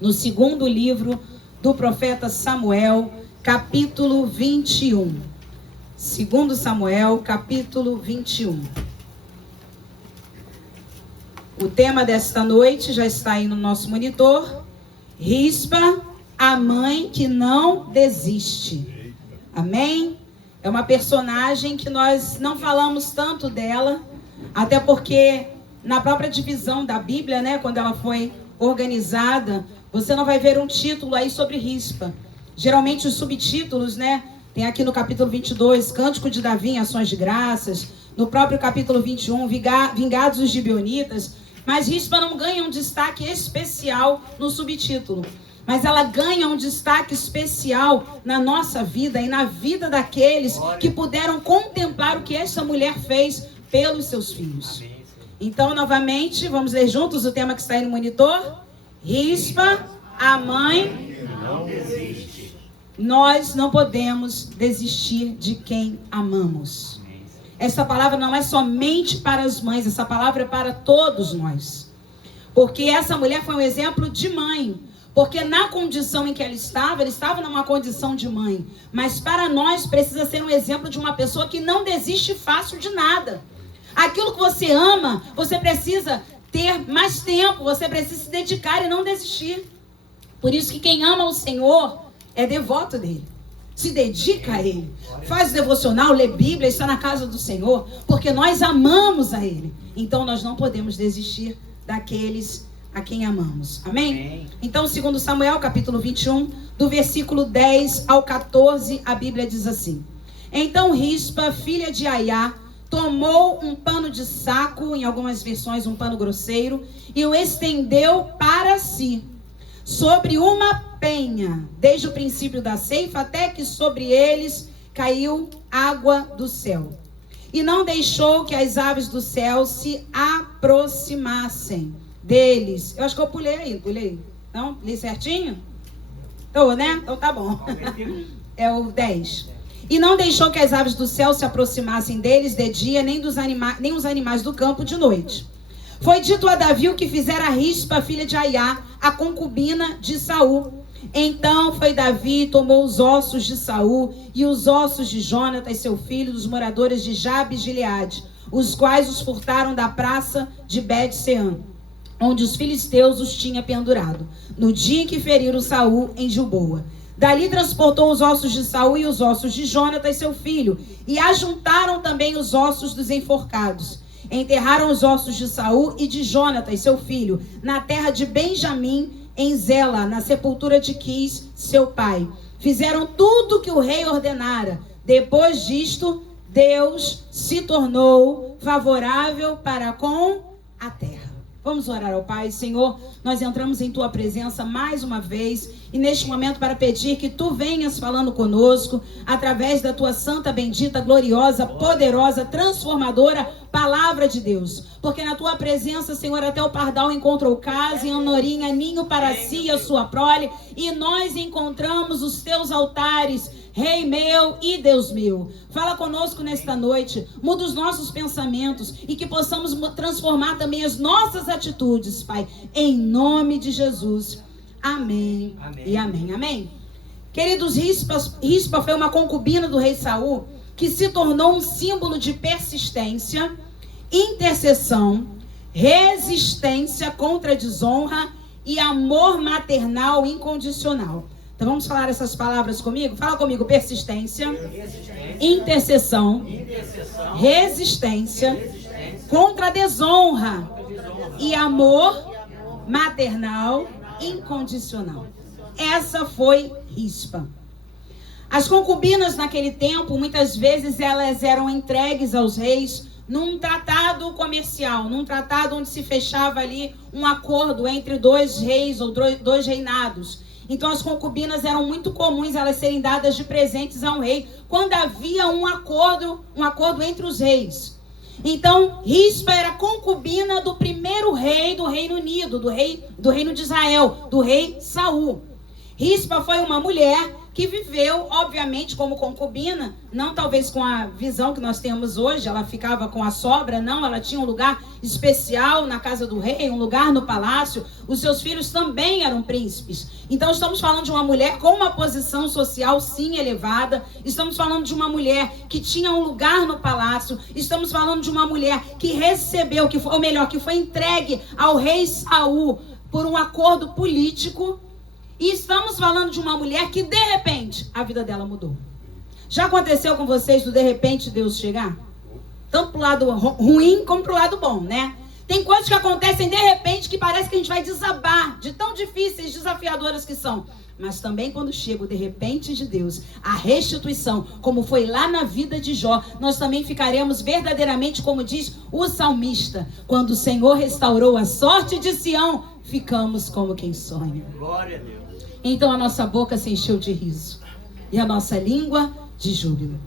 no segundo livro do profeta Samuel, capítulo 21. Segundo Samuel, capítulo 21. O tema desta noite já está aí no nosso monitor. Rispa, a mãe que não desiste. Amém? É uma personagem que nós não falamos tanto dela, até porque na própria divisão da Bíblia, né, quando ela foi organizada, você não vai ver um título aí sobre Rispa. Geralmente os subtítulos, né, tem aqui no capítulo 22, Cântico de Davi em Ações de Graças, no próprio capítulo 21, Vingados os Gibeonitas, mas Rispa não ganha um destaque especial no subtítulo. Mas ela ganha um destaque especial na nossa vida e na vida daqueles que puderam contemplar o que essa mulher fez pelos seus filhos. Então, novamente, vamos ler juntos o tema que está aí no monitor. Rispa, a mãe não desiste. Nós não podemos desistir de quem amamos. Essa palavra não é somente para as mães, essa palavra é para todos nós. Porque essa mulher foi um exemplo de mãe. Porque na condição em que ela estava numa condição de mãe. Mas para nós precisa ser um exemplo de uma pessoa que não desiste fácil de nada. Aquilo que você ama, você precisa ter mais tempo, você precisa se dedicar e não desistir. Por isso que quem ama o Senhor é devoto dele. Se dedica a ele. Faz devocional, lê Bíblia, está na casa do Senhor. Porque nós amamos a ele. Então nós não podemos desistir daqueles a quem amamos. Amém? Amém. Então, segundo Samuel, capítulo 21, do versículo 10 ao 14, a Bíblia diz assim: Então Rispa, filha de Aiá, tomou um pano de saco, em algumas versões um pano grosseiro, e o estendeu para si, sobre uma penha, desde o princípio da ceifa até que sobre eles caiu água do céu. E não deixou que as aves do céu se aproximassem deles. Eu acho que eu pulei. Não? Li certinho? Tô, né? Então tá bom. É o 10. E não deixou que as aves do céu se aproximassem deles de dia, nem os animais do campo de noite. Foi dito a Davi o que fizera Rispa, filha de Aiá, a concubina de Saul. Então foi Davi e tomou os ossos de Saul e os ossos de Jonatas, seu filho, dos moradores de Jabes de Gileade, os quais os furtaram da praça de Bet-Sean, onde os filisteus os tinham pendurado, no dia em que feriram Saul em Gilboa. Dali transportou os ossos de Saul e os ossos de Jonatas, seu filho, e ajuntaram também os ossos dos enforcados. Enterraram os ossos de Saul e de Jonatas, seu filho, na terra de Benjamim, em Zela, na sepultura de Quis, seu pai. Fizeram tudo que o rei ordenara. Depois disto, Deus se tornou favorável para com a terra. Vamos orar ao Pai. Senhor, nós entramos em Tua presença mais uma vez e neste momento para pedir que Tu venhas falando conosco através da Tua santa, bendita, gloriosa, poderosa, transformadora palavra de Deus. Porque na Tua presença, Senhor, até o pardal encontrou casa e andorinha, ninho para si e a sua prole, e nós encontramos os Teus altares, Rei meu e Deus meu. Fala conosco nesta noite, muda os nossos pensamentos e que possamos transformar também as nossas atitudes, Pai, em nome de Jesus. Amém, amém. E amém, amém. Queridos, Rispa foi uma concubina do rei Saul que se tornou um símbolo de persistência, intercessão, resistência contra a desonra e amor maternal incondicional. Então vamos falar essas palavras comigo? Fala comigo: persistência, intercessão, resistência contra a desonra e amor maternal incondicional. Essa foi Rispa. As concubinas naquele tempo, muitas vezes elas eram entregues aos reis num tratado comercial, num tratado onde se fechava ali um acordo entre dois reis ou dois reinados. Então as concubinas eram muito comuns elas serem dadas de presentes a um rei, quando havia um acordo entre os reis. Então Rispa era concubina do primeiro rei do Reino Unido, do reino de Israel, do rei Saul. Rispa foi uma mulher que viveu, obviamente, como concubina, não talvez com a visão que nós temos hoje, ela ficava com a sobra, não, ela tinha um lugar especial na casa do rei, um lugar no palácio, os seus filhos também eram príncipes. Então estamos falando de uma mulher com uma posição social sim elevada, estamos falando de uma mulher que tinha um lugar no palácio, estamos falando de uma mulher que recebeu, que foi, ou melhor, que foi entregue ao rei Saul por um acordo político. E estamos falando de uma mulher que, de repente, a vida dela mudou. Já aconteceu com vocês do de repente Deus chegar? Tanto pro lado ruim como pro lado bom, né? Tem coisas que acontecem de repente que parece que a gente vai desabar, de tão difíceis, desafiadoras que são. Mas também quando chega o de repente de Deus, a restituição, como foi lá na vida de Jó, nós também ficaremos verdadeiramente, como diz o salmista, quando o Senhor restaurou a sorte de Sião, ficamos como quem sonha. Glória a Deus. Então a nossa boca se encheu de riso e a nossa língua de júbilo.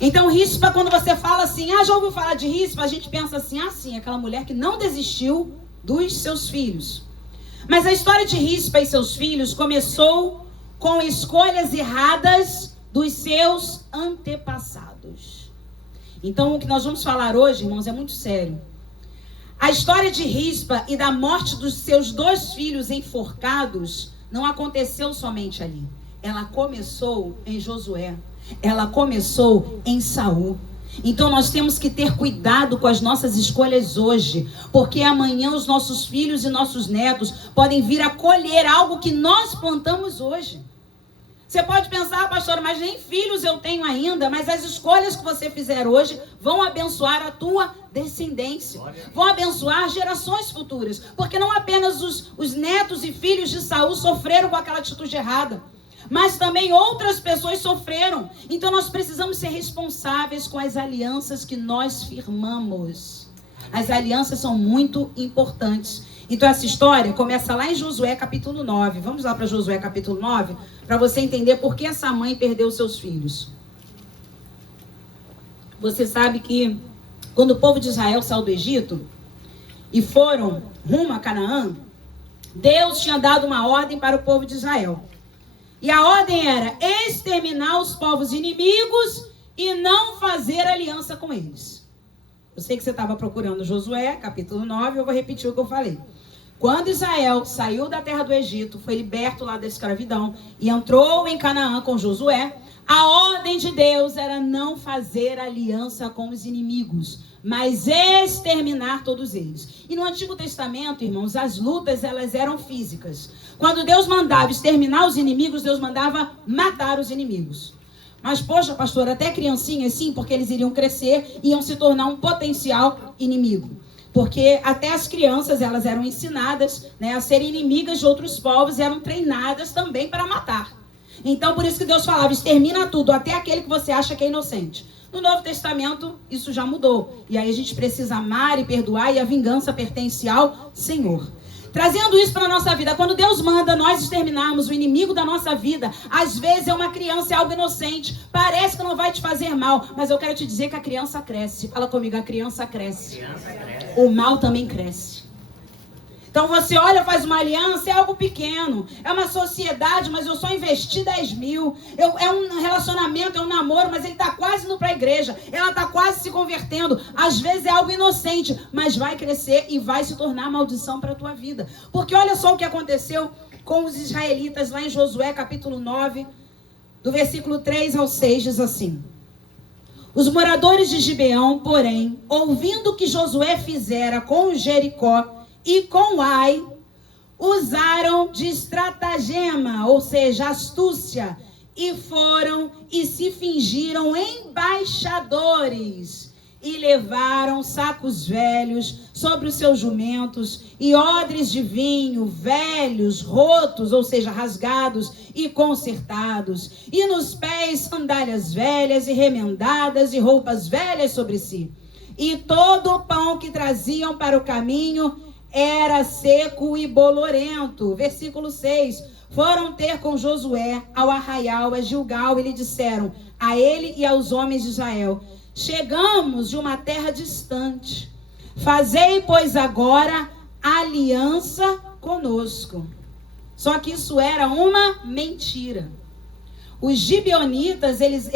Então Rispa, quando você fala assim, já ouviu falar de Rispa? A gente pensa assim, sim, aquela mulher que não desistiu dos seus filhos. Mas a história de Rispa e seus filhos começou com escolhas erradas dos seus antepassados. Então o que nós vamos falar hoje, irmãos, é muito sério. A história de Rispa e da morte dos seus 2 filhos enforcados não aconteceu somente ali. Ela começou em Josué. Ela começou em Saul. Então nós temos que ter cuidado com as nossas escolhas hoje, porque amanhã os nossos filhos e nossos netos podem vir a colher algo que nós plantamos hoje. Você pode pensar, pastor, mas nem filhos eu tenho ainda, mas as escolhas que você fizer hoje vão abençoar a tua descendência, vão abençoar gerações futuras, porque não apenas os netos e filhos de Saul sofreram com aquela atitude errada, mas também outras pessoas sofreram. Então nós precisamos ser responsáveis com as alianças que nós firmamos. As alianças são muito importantes. Então essa história começa lá em Josué capítulo 9. Vamos lá para Josué capítulo 9, para você entender por que essa mãe perdeu seus filhos. Você sabe que quando o povo de Israel saiu do Egito e foram rumo a Canaã, Deus tinha dado uma ordem para o povo de Israel. E a ordem era exterminar os povos inimigos e não fazer aliança com eles. Eu sei que você estava procurando Josué, capítulo 9, eu vou repetir o que eu falei. Quando Israel saiu da terra do Egito, foi liberto lá da escravidão e entrou em Canaã com Josué, a ordem de Deus era não fazer aliança com os inimigos, mas exterminar todos eles. E no Antigo Testamento, irmãos, as lutas elas eram físicas. Quando Deus mandava exterminar os inimigos, Deus mandava matar os inimigos. Mas, poxa, pastor, até criancinhas, sim, porque eles iriam crescer e iam se tornar um potencial inimigo. Porque até as crianças, elas eram ensinadas, né, a serem inimigas de outros povos, eram treinadas também para matar. Então, por isso que Deus falava, extermina tudo, até aquele que você acha que é inocente. No Novo Testamento, isso já mudou. E aí a gente precisa amar e perdoar, e a vingança pertence ao Senhor. Trazendo isso para a nossa vida, quando Deus manda nós exterminarmos o inimigo da nossa vida, às vezes é uma criança, é algo inocente, parece que não vai te fazer mal, mas eu quero te dizer que a criança cresce. Fala comigo, a criança cresce. O mal também cresce. Então você olha, faz uma aliança, é algo pequeno, é uma sociedade, mas eu só investi 10 mil, é um relacionamento, é um namoro, mas ele está quase indo para a igreja, ela está quase se convertendo. Às vezes é algo inocente, mas vai crescer e vai se tornar maldição para a tua vida. Porque olha só o que aconteceu com os israelitas lá em Josué capítulo 9, do versículo 3 ao 6, diz assim: os moradores de Gibeão, porém, ouvindo o que Josué fizera com Jericó e com Ai, usaram de estratagema, ou seja, astúcia, e foram e se fingiram embaixadores, e levaram sacos velhos sobre os seus jumentos, e odres de vinho velhos, rotos, ou seja, rasgados e consertados, e nos pés sandálias velhas e remendadas, e roupas velhas sobre si. E todo o pão que traziam para o caminho era seco e bolorento. Versículo 6. Foram ter com Josué ao arraial, a Gilgal, e lhe disseram, a ele e aos homens de Israel: chegamos de uma terra distante. Fazei, pois, agora aliança conosco. Só que isso era uma mentira. Os gibeonitas, eles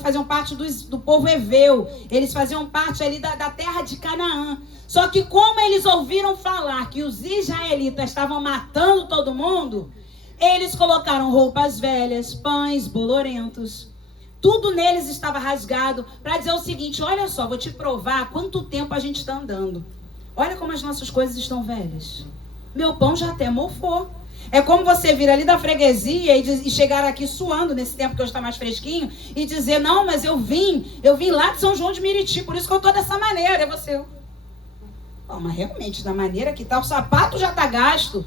faziam parte do povo heveu. Eles faziam parte ali da terra de Canaã. Só que como eles ouviram falar que os israelitas estavam matando todo mundo, eles colocaram roupas velhas, pães bolorentos. Tudo neles estava rasgado para dizer o seguinte: olha só, vou te provar quanto tempo a gente está andando. Olha como as nossas coisas estão velhas. Meu pão já até mofou. É como você vir ali da freguesia e chegar aqui suando, nesse tempo que hoje está mais fresquinho, e dizer: não, mas eu vim lá de São João de Meriti, por isso que eu estou dessa maneira. É você. Bom, mas realmente, da maneira que está, o sapato já está gasto.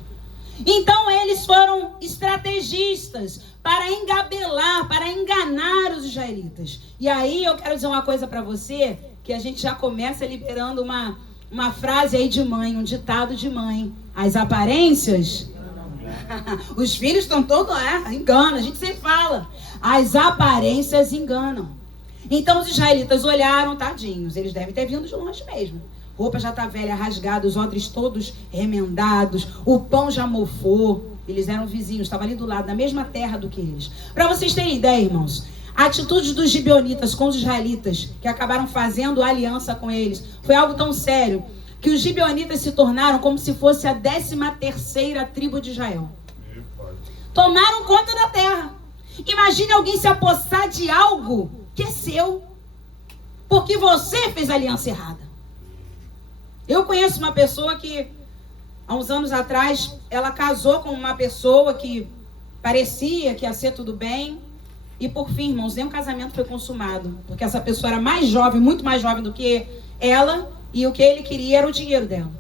Então eles foram estrategistas para engabelar, para enganar os israelitas. E aí eu quero dizer uma coisa para você, que a gente já começa liberando uma frase aí de mãe, um ditado de mãe: as aparências... Os filhos estão todos lá, enganam, a gente sempre fala. As aparências enganam. Então os israelitas olharam, tadinhos, eles devem ter vindo de longe mesmo. Roupa já está velha, rasgada, os odres todos remendados, o pão já mofou. Eles eram vizinhos, estavam ali do lado, na mesma terra do que eles. Para vocês terem ideia, irmãos, a atitude dos gibeonitas com os israelitas, que acabaram fazendo aliança com eles, foi algo tão sério que os gibeonitas se tornaram como se fosse a 13ª tribo de Israel. Tomaram conta da terra. Imagine alguém se apossar de algo que é seu, porque você fez aliança errada. Eu conheço uma pessoa que, há uns anos atrás, ela casou com uma pessoa que parecia que ia ser tudo bem, e por fim, irmãos, nem um casamento foi consumado, porque essa pessoa era mais jovem, muito mais jovem do que ela, e o que ele queria era o dinheiro dela.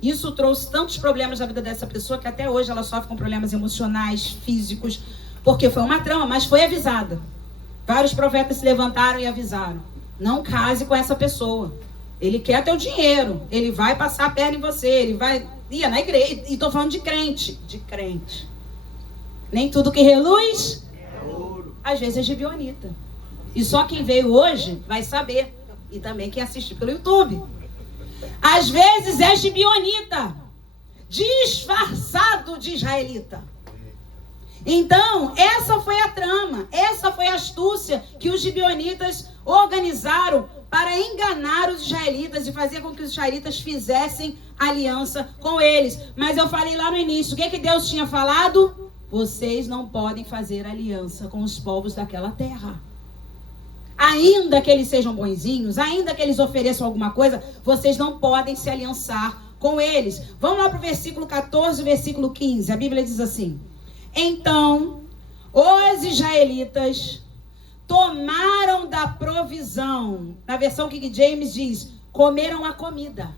Isso trouxe tantos problemas na vida dessa pessoa que até hoje ela sofre com problemas emocionais, físicos, porque foi uma trama, mas foi avisada. Vários profetas se levantaram e avisaram: não case com essa pessoa. Ele quer teu dinheiro, ele vai passar a perna em você, ele vai... Ia na igreja, e estou falando de crente. Nem tudo que reluz, às vezes é gibeonita. E só quem veio hoje vai saber. E também quem assiste pelo YouTube. Às vezes é gibeonita, disfarçado de israelita. Então, essa foi a trama, essa foi a astúcia que os gibeonitas organizaram para enganar os israelitas e fazer com que os israelitas fizessem aliança com eles. Mas eu falei lá no início, o que Deus tinha falado? Vocês não podem fazer aliança com os povos daquela terra. Ainda que eles sejam bonzinhos, ainda que eles ofereçam alguma coisa, vocês não podem se aliançar com eles. Vamos lá para o versículo 14 e versículo 15. A Bíblia diz assim: então, os israelitas tomaram da provisão. Na versão King James diz: comeram a comida.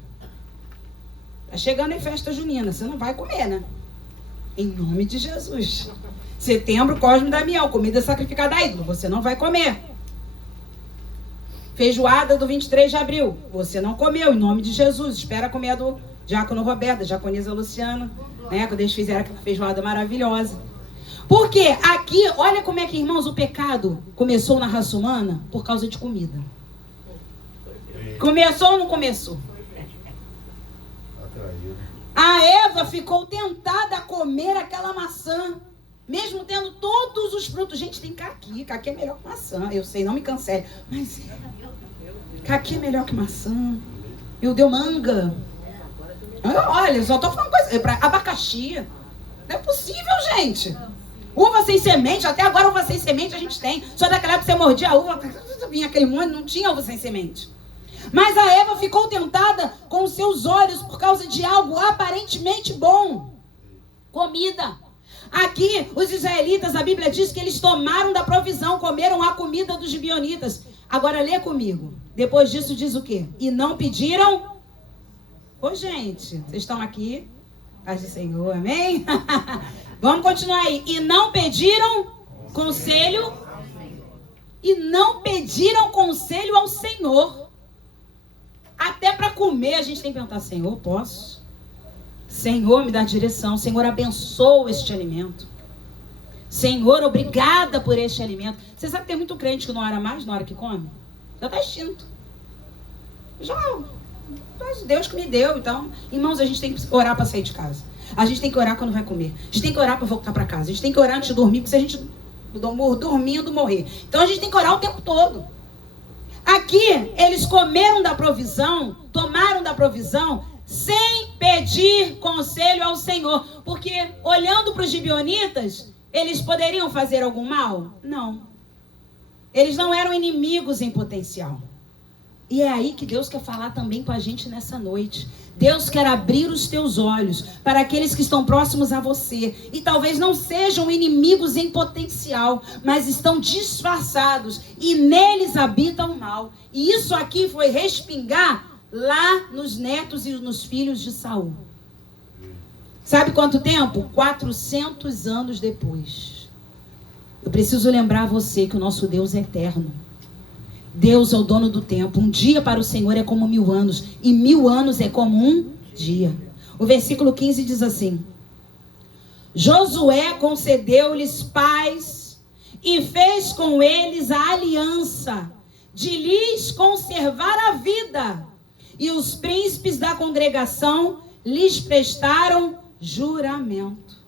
Está chegando em festa junina, você não vai comer, né? Em nome de Jesus. Setembro, Cosme e Damião, comida sacrificada a ídolo, você não vai comer. Feijoada do 23 de abril, você não comeu, em nome de Jesus. Espera comer a do diácono Roberto, da diaconisa Luciana, né? Quando eles fizeram aquela feijoada maravilhosa. Porque aqui, olha como é que, irmãos, o pecado começou na raça humana por causa de comida. Começou ou não começou? A Eva ficou tentada a comer aquela maçã, mesmo tendo todos os frutos. Gente, tem caqui. Caqui é melhor que maçã. Eu sei, não me cancele. Mas caqui é melhor que maçã. Eu dei manga. Olha, eu só tô falando coisa. Abacaxi. Não é possível, gente. Uva sem semente. Até agora uva sem semente a gente tem. Só daquela época que você mordia a uva, vinha aquele monte, não tinha uva sem semente. Mas a Eva ficou tentada com os seus olhos por causa de algo aparentemente bom. Comida. Aqui, os israelitas, a Bíblia diz que eles tomaram da provisão, comeram a comida dos gibeonitas. Agora lê comigo. Depois disso diz o quê? E não pediram... Ô, gente, vocês estão aqui? Paz do Senhor, amém? Vamos continuar aí. E não pediram conselho... E não pediram conselho ao Senhor. Até para comer a gente tem que perguntar: Senhor, posso? Senhor, me dá direção. Senhor, abençoa este alimento. Senhor, obrigada por este alimento. Você sabe que tem muito crente que não ora mais na hora que come? Já está extinto. Mas Deus que me deu. Então, irmãos, a gente tem que orar para sair de casa. A gente tem que orar quando vai comer. A gente tem que orar para voltar para casa. A gente tem que orar antes de dormir, porque se a gente dormindo, morrer. Então a gente tem que orar o tempo todo. Aqui, eles comeram da provisão, tomaram da provisão, sem pedir conselho ao Senhor. Porque, olhando para os gibeonitas, eles poderiam fazer algum mal? Não. Eles não eram inimigos em potencial. E é aí que Deus quer falar também com a gente nessa noite. Deus quer abrir os teus olhos para aqueles que estão próximos a você. E talvez não sejam inimigos em potencial, mas estão disfarçados. E neles habita o mal. E isso aqui foi respingar lá nos netos e nos filhos de Saul. Sabe quanto tempo? 400 anos depois. Eu preciso lembrar você que o nosso Deus é eterno. Deus é o dono do tempo. Um dia para o Senhor é como 1000 anos. E 1000 anos é como um dia. O versículo 15 diz assim: Josué concedeu-lhes paz e fez com eles a aliança de lhes conservar a vida. E os príncipes da congregação lhes prestaram juramento.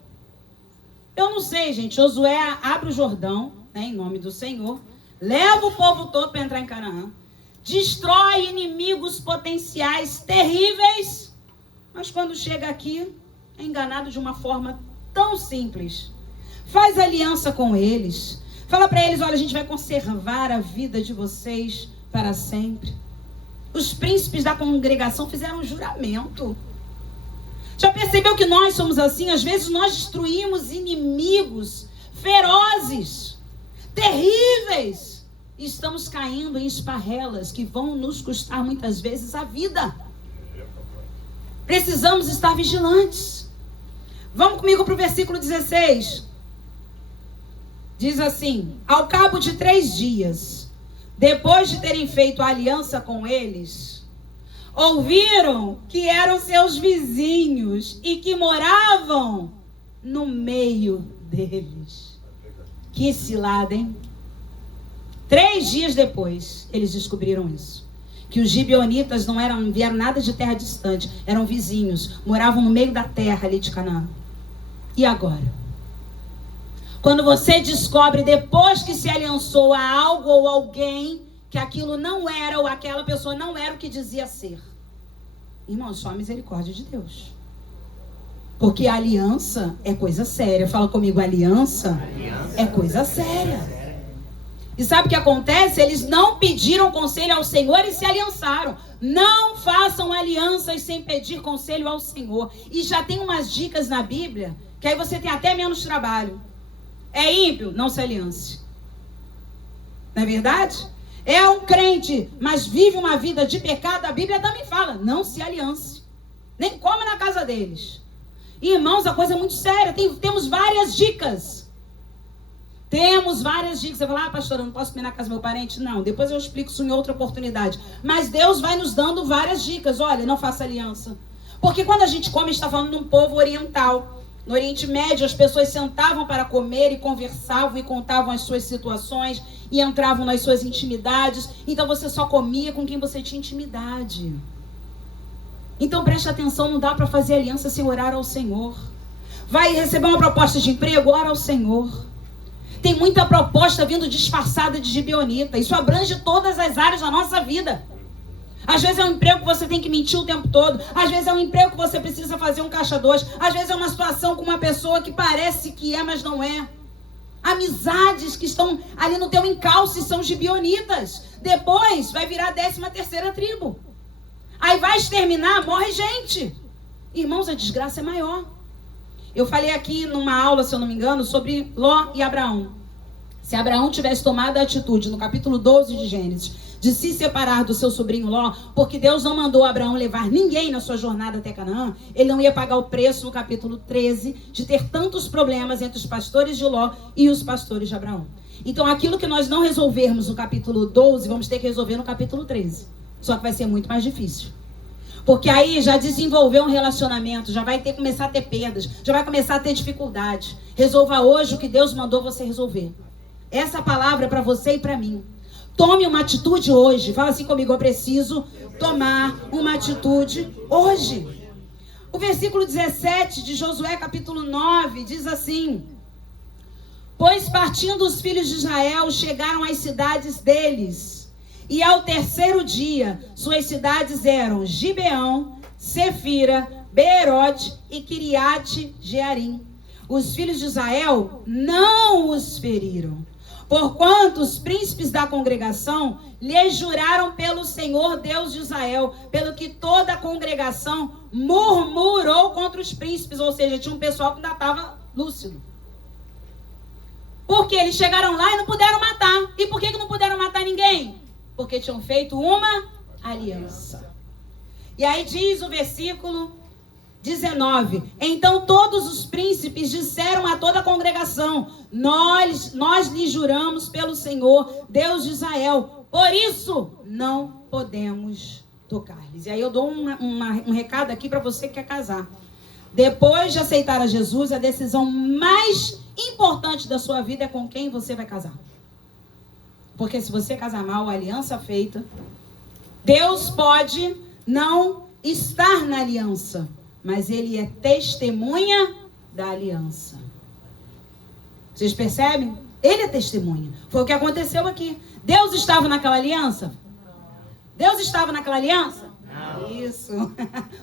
Eu não sei, gente. Josué abre o Jordão, né, em nome do Senhor. Leva o povo todo para entrar em Canaã. Destrói inimigos potenciais terríveis. Mas quando chega aqui, é enganado de uma forma tão simples. Faz aliança com eles. Fala para eles, olha, a gente vai conservar a vida de vocês para sempre. Os príncipes da congregação fizeram um juramento. Já percebeu que nós somos assim? Às vezes nós destruímos inimigos ferozes, terríveis. E estamos caindo em esparrelas que vão nos custar muitas vezes a vida. Precisamos estar vigilantes. Vamos comigo para o versículo 16. Diz assim: ao cabo de 3 dias, depois de terem feito a aliança com eles, ouviram que eram seus vizinhos e que moravam no meio deles. Que cilada, hein? 3 dias depois, eles descobriram isso. Que os gibeonitas não vieram nada de terra distante. Eram vizinhos. Moravam no meio da terra ali de Canaã. E agora? Quando você descobre, depois que se aliançou a algo ou alguém, que aquilo não era, ou aquela pessoa não era o que dizia ser. Irmão, só a misericórdia de Deus. Porque a aliança é coisa séria. Fala comigo, aliança é coisa séria. E sabe o que acontece? Eles não pediram conselho ao Senhor e se aliançaram. Não façam alianças sem pedir conselho ao Senhor. E já tem umas dicas na Bíblia, que aí você tem até menos trabalho. É ímpio? Não se aliance. Não é verdade? É um crente, mas vive uma vida de pecado. A Bíblia também fala, não se aliance. Nem coma na casa deles. Irmãos, a coisa é muito séria. Temos várias dicas. Temos várias dicas. Você fala, pastora, eu não posso comer na casa do meu parente? Não, depois eu explico isso em outra oportunidade. Mas Deus vai nos dando várias dicas. Olha, não faça aliança. Porque quando a gente come, a gente está falando de um povo oriental. No Oriente Médio, as pessoas sentavam para comer e conversavam e contavam as suas situações e entravam nas suas intimidades. Então você só comia com quem você tinha intimidade. Então preste atenção, não dá para fazer aliança sem orar ao Senhor. Vai receber uma proposta de emprego, ora ao Senhor. Tem muita proposta vindo disfarçada de gibeonita. Isso abrange todas as áreas da nossa vida. Às vezes é um emprego que você tem que mentir o tempo todo. Às vezes é um emprego que você precisa fazer um caixa 2. Às vezes é uma situação com uma pessoa que parece que é, mas não é. Amizades que estão ali no teu encalço são gibeonitas. Depois vai virar a 13ª tribo. Aí vai exterminar, morre gente. Irmãos, a desgraça é maior. Eu falei aqui numa aula, se eu não me engano, sobre Ló e Abraão. Se Abraão tivesse tomado a atitude, no capítulo 12 de Gênesis, de se separar do seu sobrinho Ló, porque Deus não mandou Abraão levar ninguém na sua jornada até Canaã, ele não ia pagar o preço no capítulo 13 de ter tantos problemas entre os pastores de Ló e os pastores de Abraão. Então aquilo que nós não resolvermos no capítulo 12, vamos ter que resolver no capítulo 13. Só que vai ser muito mais difícil. Porque aí já desenvolveu um relacionamento, já vai começar a ter perdas, já vai começar a ter dificuldades. Resolva hoje o que Deus mandou você resolver. Essa palavra é para você e para mim. Tome uma atitude hoje. Fala assim comigo, eu preciso tomar uma atitude hoje. O versículo 17 de Josué capítulo 9 diz assim: Pois partindo os filhos de Israel, chegaram às cidades deles. E ao terceiro dia, suas cidades eram Gibeão, Sefira, Beerote e Kiriate Jearim. Os filhos de Israel não os feriram, porquanto os príncipes da congregação lhes juraram pelo Senhor Deus de Israel, pelo que toda a congregação murmurou contra os príncipes, ou seja, tinha um pessoal que ainda estava lúcido. Porque eles chegaram lá e não puderam matar. E por que não puderam matar ninguém? Porque tinham feito uma aliança. E aí diz o versículo 19: então todos os príncipes disseram a toda a congregação: nós lhe juramos pelo Senhor, Deus de Israel, por isso não podemos tocar-lhes. E aí eu dou um recado aqui para você que quer casar. Depois de aceitar a Jesus, a decisão mais importante da sua vida é com quem você vai casar. Porque se você casar mal, a aliança feita, Deus pode não estar na aliança, mas Ele é testemunha da aliança. Vocês percebem? Ele é testemunha. Foi o que aconteceu aqui. Deus estava naquela aliança? Deus estava naquela aliança? Não. Isso.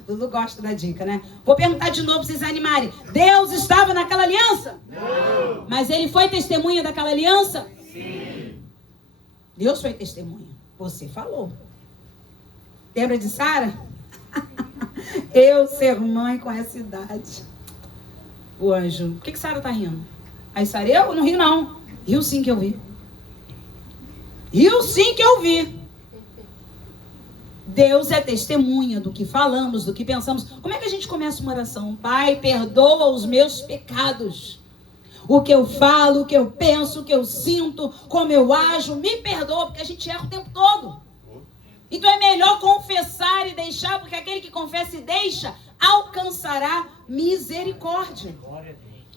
O Lulu gosta da dica, né? Vou perguntar de novo para vocês animarem. Deus estava naquela aliança? Não. Mas Ele foi testemunha daquela aliança? Sim. Deus foi testemunha. Você falou. Lembra de Sara? Eu ser mãe com essa idade. O anjo. Por que Sara está rindo? Aí Sara, eu não rio não. Rio sim que eu vi. Rio sim que eu vi. Deus é testemunha do que falamos, do que pensamos. Como é que a gente começa uma oração? Pai, perdoa os meus pecados. O que eu falo, o que eu penso, o que eu sinto, como eu ajo, me perdoa, porque a gente erra o tempo todo. Então é melhor confessar e deixar, porque aquele que confessa e deixa, alcançará misericórdia.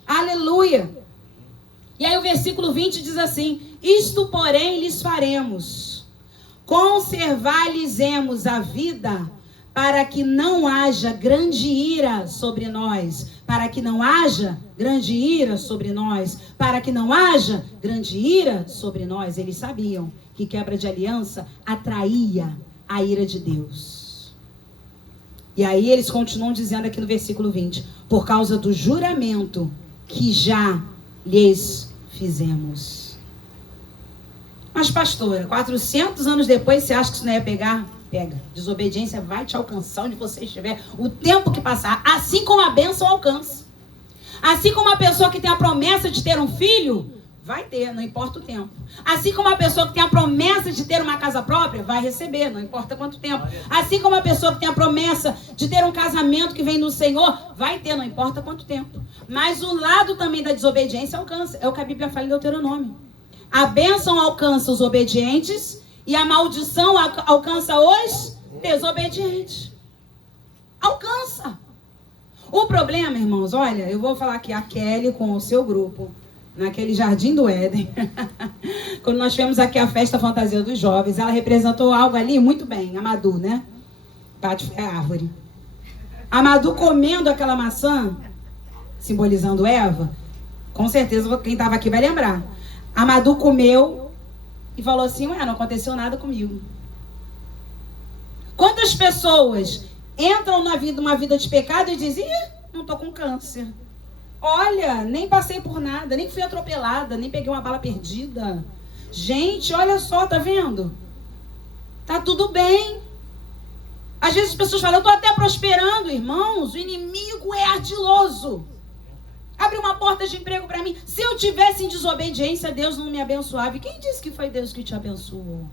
Aleluia. E aí o versículo 20 diz assim: isto, porém, lhes faremos: conservar-lhes-emos a vida, para que não haja grande ira sobre nós. Para que não haja grande ira sobre nós. Para que não haja grande ira sobre nós. Eles sabiam que quebra de aliança atraía a ira de Deus. E aí eles continuam dizendo aqui no versículo 20: por causa do juramento que já lhes fizemos. Mas pastora, 400 anos depois, você acha que isso não ia pegar? Pega. Desobediência vai te alcançar onde você estiver, o tempo que passar. Assim como a bênção alcança. Assim como a pessoa que tem a promessa de ter um filho, vai ter, não importa o tempo. Assim como a pessoa que tem a promessa de ter uma casa própria, vai receber, não importa quanto tempo. Assim como a pessoa que tem a promessa de ter um casamento que vem do Senhor, vai ter, não importa quanto tempo. Mas o lado também da desobediência alcança. É o que a Bíblia fala em Deuteronômio. A bênção alcança os obedientes e a maldição alcança os desobedientes. Alcança. O problema, irmãos, olha, eu vou falar aqui, a Kelly com o seu grupo, naquele Jardim do Éden, quando nós tivemos aqui a festa fantasia dos jovens, ela representou algo ali muito bem, a Madu, né? Pátio foi a árvore. A Madu comendo aquela maçã, simbolizando Eva, com certeza quem estava aqui vai lembrar. A Madu comeu e falou assim: ué, não aconteceu nada comigo. Quantas pessoas entram na vida, uma vida de pecado e dizem: ih, não estou com câncer. Olha, nem passei por nada, nem fui atropelada, nem peguei uma bala perdida. Gente, olha só, tá vendo? Tá tudo bem. Às vezes as pessoas falam: eu estou até prosperando. Irmãos, o inimigo é ardiloso. Abre uma porta de emprego para mim. Se eu tivesse em desobediência, Deus não me abençoava. E quem disse que foi Deus que te abençoou?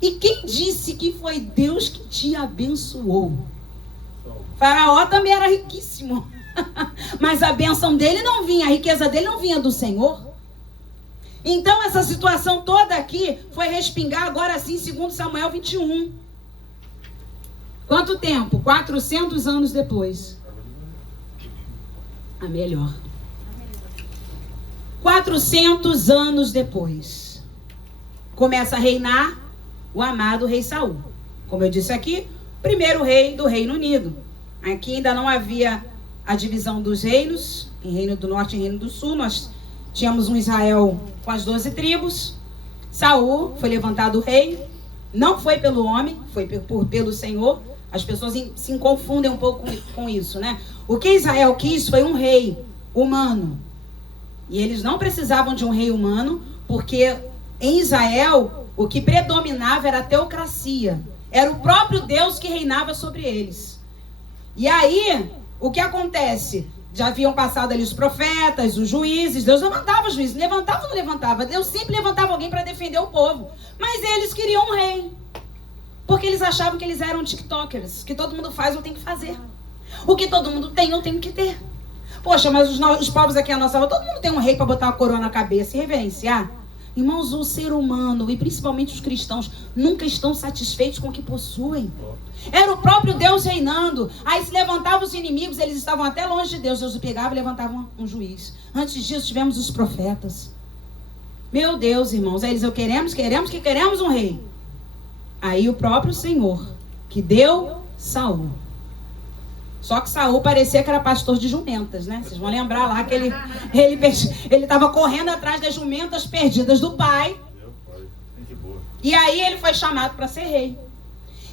E quem disse que foi Deus que te abençoou? Faraó também era riquíssimo. Mas a bênção dele não vinha, a riqueza dele não vinha do Senhor. Então essa situação toda aqui foi respingar agora sim, segundo Samuel 21. Quanto tempo? 400 anos depois. A melhor. 400 anos depois, começa a reinar o amado rei Saul. Como eu disse aqui, primeiro rei do Reino Unido. Aqui ainda não havia a divisão dos reinos, em Reino do Norte e Reino do Sul. Nós tínhamos um Israel com as 12 tribos. Saul foi levantado rei, não foi pelo homem, foi pelo Senhor. As pessoas se confundem um pouco com isso, né? O que Israel quis foi um rei humano. E eles não precisavam de um rei humano, porque em Israel o que predominava era a teocracia. Era o próprio Deus que reinava sobre eles. E aí, o que acontece? Já haviam passado ali os profetas, os juízes. Deus levantava os juízes. Levantava ou não levantava? Deus sempre levantava alguém para defender o povo. Mas eles queriam um rei. Porque eles achavam que eles eram tiktokers. Que todo mundo faz, eu tenho que fazer. O que todo mundo tem, eu tenho que ter. Poxa, mas os povos aqui à nossa volta, todo mundo tem um rei para botar uma coroa na cabeça e reverenciar. Irmãos, o ser humano, e principalmente os cristãos, nunca estão satisfeitos com o que possuem. Era o próprio Deus reinando. Aí se levantavam os inimigos, eles estavam até longe de Deus. Deus pegava e levantava um juiz. Antes disso tivemos os profetas. Meu Deus, irmãos, aí eles, queremos um rei. Aí o próprio Senhor, que deu Saul. Só que Saul parecia que era pastor de jumentas, né? Vocês vão lembrar lá que ele estava correndo atrás das jumentas perdidas do pai. E aí ele foi chamado para ser rei.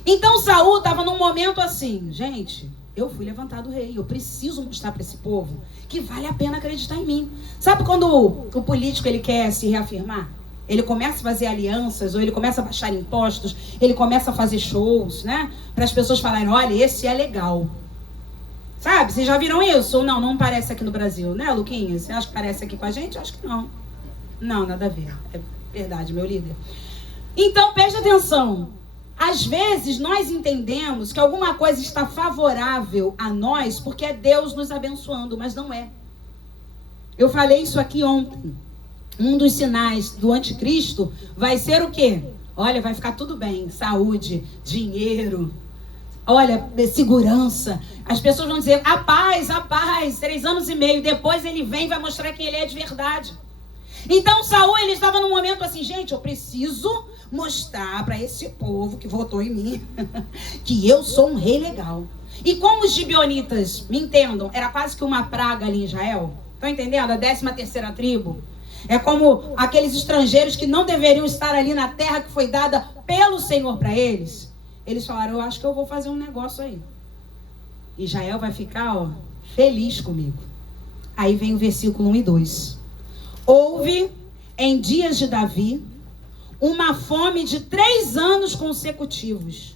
Então Saul estava num momento assim, gente, eu fui levantado rei, eu preciso mostrar para esse povo que vale a pena acreditar em mim. Sabe quando o político ele quer se reafirmar? Ele começa a fazer alianças, ou ele começa a baixar impostos, ele começa a fazer shows, né? Para as pessoas falarem, olha, esse é legal. Sabe, vocês já viram isso? Ou não parece aqui no Brasil, né, Luquinha? Você acha que parece aqui com a gente? Acho que não. Não, nada a ver. É verdade, meu líder. Então, preste atenção. Às vezes, nós entendemos que alguma coisa está favorável a nós porque é Deus nos abençoando, mas não é. Eu falei isso aqui ontem. Um dos sinais do anticristo vai ser o quê? Olha, vai ficar tudo bem. Saúde, dinheiro... Olha, segurança. As pessoas vão dizer, a paz, 3 anos e meio. Depois ele vem e vai mostrar quem ele é de verdade. Então Saul, ele estava num momento assim, gente, eu preciso mostrar para esse povo que votou em mim que eu sou um rei legal. E como os gibeonitas, me entendam, era quase que uma praga ali em Israel. Estão entendendo? A 13ª tribo. É como aqueles estrangeiros que não deveriam estar ali na terra que foi dada pelo Senhor para eles. Eles falaram, eu acho que eu vou fazer um negócio aí. Israel vai ficar, feliz comigo. Aí vem o versículo 1 e 2. Houve, em dias de Davi, uma fome de 3 anos consecutivos.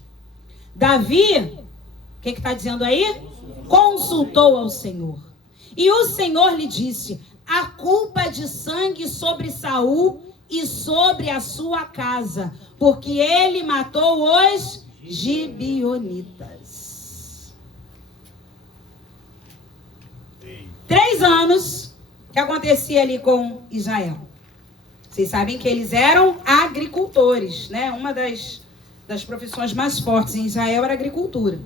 Davi, o que está dizendo aí? Consultou ao Senhor. E o Senhor lhe disse, a culpa de sangue sobre Saul e sobre a sua casa, porque ele matou os gibeonitas. 3 anos que acontecia ali com Israel. Vocês sabem que eles eram agricultores, né? Uma das profissões mais fortes em Israel era a agricultura.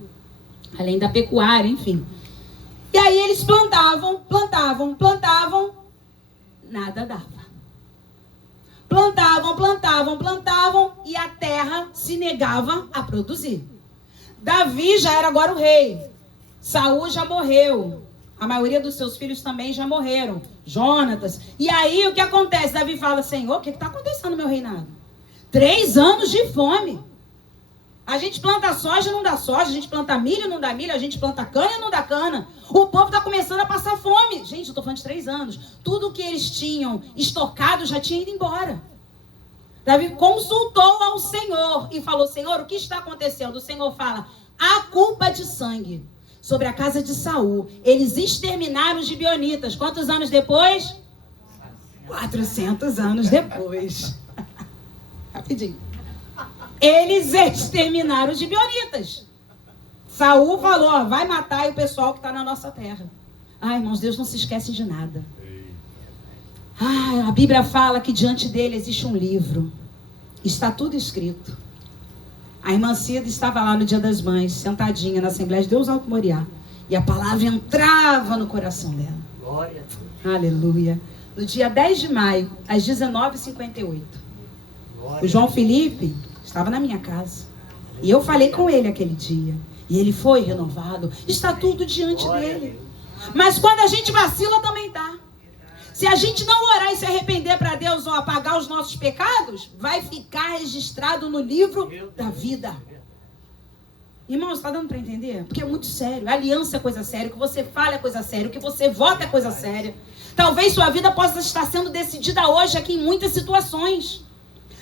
Além da pecuária, enfim. E aí eles plantavam, nada dava. Plantavam e a terra se negava a produzir. Davi já era agora o rei. Saul já morreu. A maioria dos seus filhos também já morreram. Jonatas. E aí o que acontece? Davi fala, Senhor, o que está acontecendo no meu reinado? 3 anos de fome. A gente planta soja, não dá soja. A gente planta milho, não dá milho. A gente planta cana, não dá cana. O povo está começando a passar fome. Gente, eu estou falando de 3 anos. Tudo que eles tinham estocado já tinha ido embora. Davi consultou ao Senhor e falou, Senhor, o que está acontecendo? O Senhor fala, a culpa de sangue sobre a casa de Saul. Eles exterminaram os gibeonitas. Quantos anos depois? 400 anos depois. Rapidinho. Eles exterminaram os gibeonitas. Saul falou, ó, vai matar o pessoal que está na nossa terra. Ai, irmãos, Deus não se esquece de nada. A Bíblia fala que diante dele existe um livro. Está tudo escrito. A irmã Cida estava lá no Dia das Mães, sentadinha na Assembleia de Deus Alto Moriá. E a palavra entrava no coração dela. Glória. Aleluia. No dia 10 de maio, às 19h58. O João Felipe estava na minha casa. E eu falei com ele aquele dia. E ele foi renovado. Está tudo diante dele. Mas quando a gente vacila, também tá. Se a gente não orar e se arrepender para Deus ou apagar os nossos pecados, vai ficar registrado no livro da vida. Irmãos, está dando para entender? Porque é muito sério. A aliança é coisa séria. O que você fala é coisa séria. O que você vota é coisa séria. Talvez sua vida possa estar sendo decidida hoje aqui em muitas situações.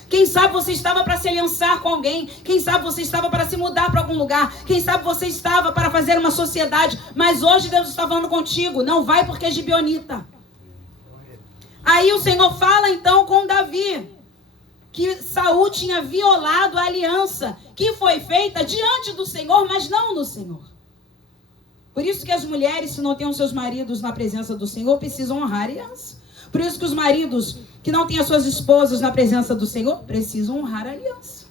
Quem sabe você estava para se aliançar com alguém. Quem sabe você estava para se mudar para algum lugar. Quem sabe você estava para fazer uma sociedade. Mas hoje Deus está falando contigo. Não vai porque é gibeonita. Aí o Senhor fala então com Davi que Saul tinha violado a aliança que foi feita diante do Senhor, mas não no Senhor. Por isso que as mulheres, se não têm os seus maridos na presença do Senhor, precisam honrar a aliança. Por isso que os maridos que não têm as suas esposas na presença do Senhor, precisam honrar a aliança.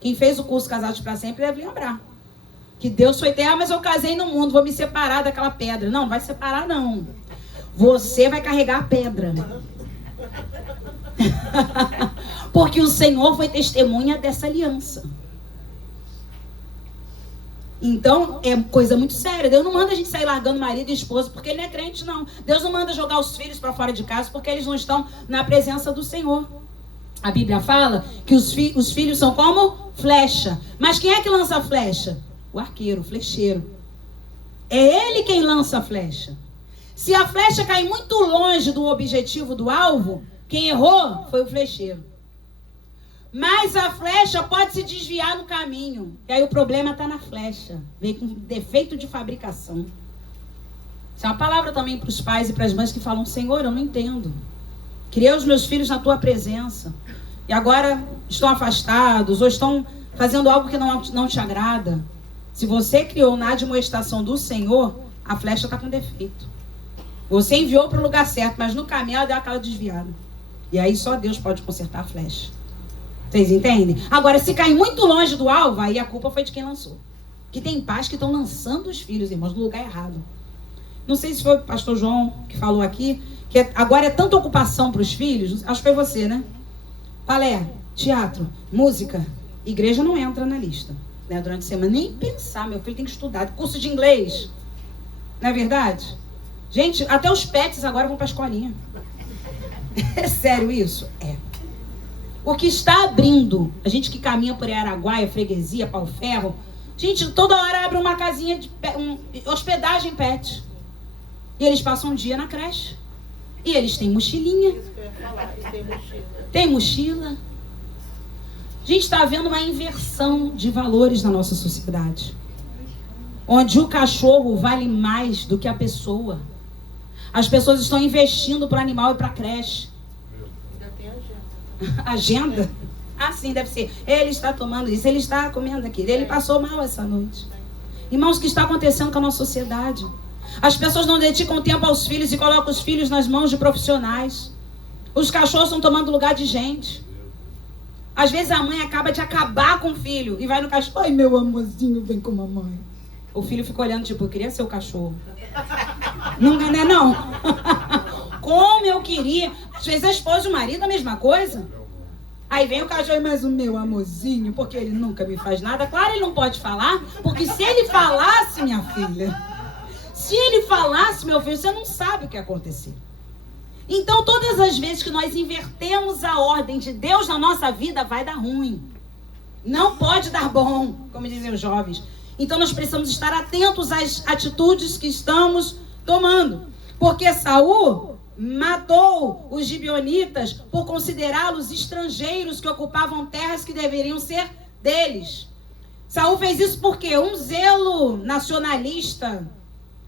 Quem fez o curso Casados para Sempre deve lembrar que Deus foi ter, mas eu casei no mundo, vou me separar daquela pedra. Não, vai separar não. Você vai carregar a pedra. Porque o Senhor foi testemunha dessa aliança. Então, é coisa muito séria. Deus não manda a gente sair largando marido e esposa porque ele não é crente, não. Deus não manda jogar os filhos para fora de casa porque eles não estão na presença do Senhor. A Bíblia fala que os filhos são como flecha. Mas quem é que lança a flecha? O arqueiro, o flecheiro. É ele quem lança a flecha. Se a flecha cair muito longe do objetivo do alvo, quem errou foi o flecheiro. Mas a flecha pode se desviar no caminho. E aí o problema está na flecha. Veio com defeito de fabricação. Isso é uma palavra também para os pais e para as mães que falam: Senhor, eu não entendo. Criei os meus filhos na tua presença. E agora estão afastados ou estão fazendo algo que não te agrada. Se você criou na admoestação do Senhor, a flecha está com defeito. Você enviou para o lugar certo, mas no caminho ela deu aquela desviada. E aí só Deus pode consertar a flecha. Vocês entendem? Agora, se cair muito longe do alvo, aí a culpa foi de quem lançou. Que tem pais que estão lançando os filhos, irmãos, no lugar errado. Não sei se foi o pastor João que falou aqui, que agora é tanta ocupação para os filhos. Acho que foi você, né? Balé, teatro, música. Igreja não entra na lista, né? Durante a semana. Nem pensar, meu filho tem que estudar. Curso de inglês. Não é verdade? Gente, até os pets agora vão para a escolinha. É sério isso? É. O que está abrindo, a gente que caminha por Araguaia, Freguesia, Pau Ferro, gente, toda hora abre uma casinha de hospedagem pet. E eles passam um dia na creche. E eles têm mochilinha. Isso que eu ia falar, tem mochila. Tem mochila. A gente está vendo uma inversão de valores na nossa sociedade. Onde o cachorro vale mais do que a pessoa. As pessoas estão investindo para o animal e para a creche. Ainda tem agenda. Agenda? Ah, sim, deve ser. Ele está tomando isso, ele está comendo aquilo. Ele passou mal essa noite. Irmãos, o que está acontecendo com a nossa sociedade? As pessoas não dedicam tempo aos filhos e colocam os filhos nas mãos de profissionais. Os cachorros estão tomando lugar de gente. Às vezes a mãe acaba de acabar com o filho e vai no cachorro. Ai, meu amorzinho, vem com a mamãe. O filho fica olhando, tipo, eu queria ser o cachorro. Não é não? Como eu queria. Às vezes a esposa e o marido a mesma coisa. Aí vem o cachorro, mas o meu amorzinho, porque ele nunca me faz nada. Claro, ele não pode falar, porque se ele falasse, minha filha, se ele falasse, meu filho, você não sabe o que ia acontecer. Então, todas as vezes que nós invertemos a ordem de Deus na nossa vida, vai dar ruim. Não pode dar bom, como dizem os jovens. Então, nós precisamos estar atentos às atitudes que estamos tomando. Porque Saul matou os gibeonitas por considerá-los estrangeiros que ocupavam terras que deveriam ser deles. Saul fez isso porque um zelo nacionalista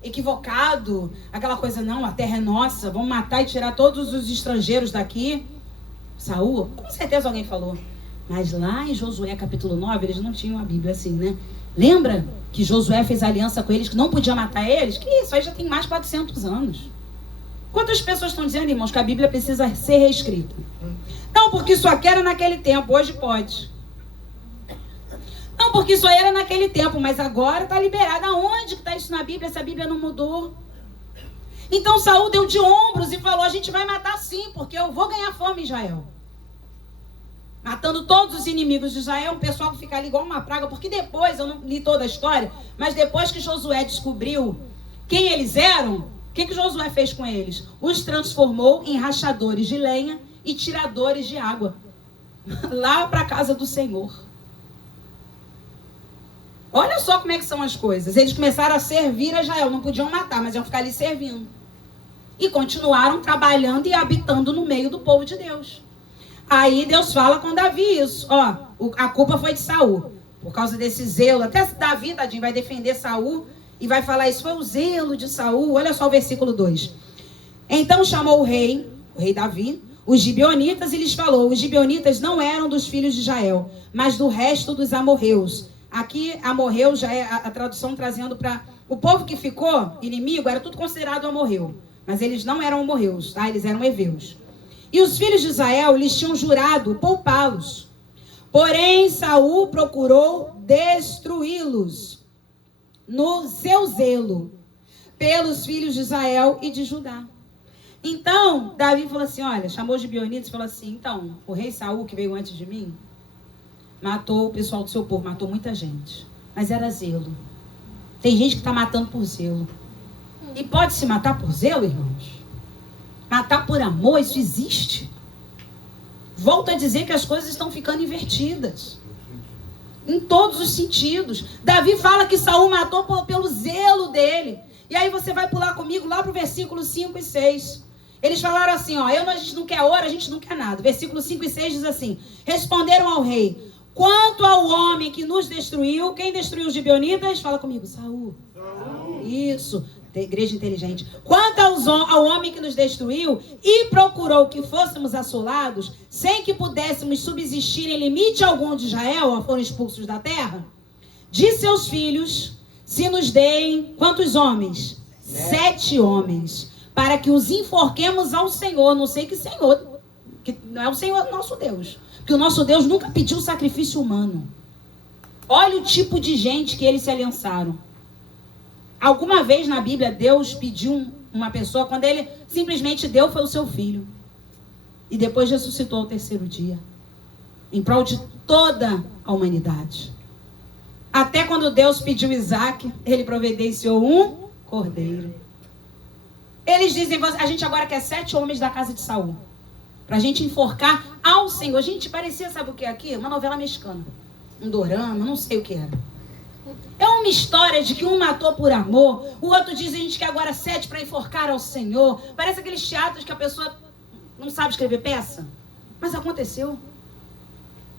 equivocado, aquela coisa, não, a terra é nossa, vamos matar e tirar todos os estrangeiros daqui. Saul, com certeza alguém falou, mas lá em Josué capítulo 9, eles não tinham a Bíblia assim, né? Lembra que Josué fez aliança com eles, que não podia matar eles? Que isso aí já tem mais de 400 anos. Quantas pessoas estão dizendo, irmãos, que a Bíblia precisa ser reescrita? Não, porque isso aqui era naquele tempo, hoje pode. Não, porque isso aí era naquele tempo, mas agora está liberado. Aonde que está isso na Bíblia? Essa Bíblia não mudou. Então Saul deu de ombros e falou, a gente vai matar sim, porque eu vou ganhar fome em Israel. Matando todos os inimigos de Israel, um pessoal que fica ali igual uma praga, porque depois, eu não li toda a história, mas depois que Josué descobriu quem eles eram, o que Josué fez com eles? Os transformou em rachadores de lenha e tiradores de água. Lá para a casa do Senhor. Olha só como é que são as coisas. Eles começaram a servir a Israel. Não podiam matar, mas iam ficar ali servindo. E continuaram trabalhando e habitando no meio do povo de Deus. Aí Deus fala com Davi isso. Ó, a culpa foi de Saul. Por causa desse zelo. Até Davi, tadinho, vai defender Saul. E vai falar isso. Foi o zelo de Saul. Olha só o versículo 2. Então chamou o rei Davi, os gibeonitas, e lhes falou. Os gibeonitas não eram dos filhos de Israel, mas do resto dos amorreus. Aqui, amorreu já é a tradução trazendo para... O povo que ficou inimigo era tudo considerado amorreu. Mas eles não eram amorreus, tá? Eles eram heveus. E os filhos de Israel lhes tinham jurado poupá-los. Porém, Saul procurou destruí-los no seu zelo pelos filhos de Israel e de Judá. Então, Davi falou assim, olha, chamou os gibeonitas e falou assim, então, o rei Saul, que veio antes de mim, matou o pessoal do seu povo, matou muita gente. Mas era zelo. Tem gente que está matando por zelo. E pode se matar por zelo, irmãos? Matar por amor, isso existe. Volto a dizer que as coisas estão ficando invertidas. Em todos os sentidos. Davi fala que Saul matou pelo zelo dele. E aí você vai pular comigo lá para o versículo 5 e 6. Eles falaram assim, ó, a gente não quer ouro, a gente não quer nada. Versículo 5 e 6 diz assim, responderam ao rei, quanto ao homem que nos destruiu, quem destruiu os gibeonitas? Fala comigo, Saul. Isso, igreja inteligente. Quanto ao homem que nos destruiu e procurou que fôssemos assolados, sem que pudéssemos subsistir em limite algum de Israel, foram expulsos da terra, de seus filhos, se nos deem, quantos homens? 7 homens, para que os enforquemos ao Senhor, não sei que Senhor, que não é o Senhor nosso Deus, porque o nosso Deus nunca pediu sacrifício humano. Olha o tipo de gente que eles se aliançaram. Alguma vez na Bíblia Deus pediu uma pessoa, quando ele simplesmente deu, foi o seu filho. E depois ressuscitou ao 3º dia. Em prol de toda a humanidade. Até quando Deus pediu Isaac, ele providenciou um cordeiro. Eles dizem, a gente agora quer 7 homens da casa de Saul. Pra gente enforcar ao Senhor. Gente, parecia, sabe o que é aqui? Uma novela mexicana. Um dorama, não sei o que era. É uma história de que um matou por amor, o outro diz a gente quer agora 7 para enforcar ao Senhor. Parece aqueles teatros que a pessoa não sabe escrever peça. Mas aconteceu.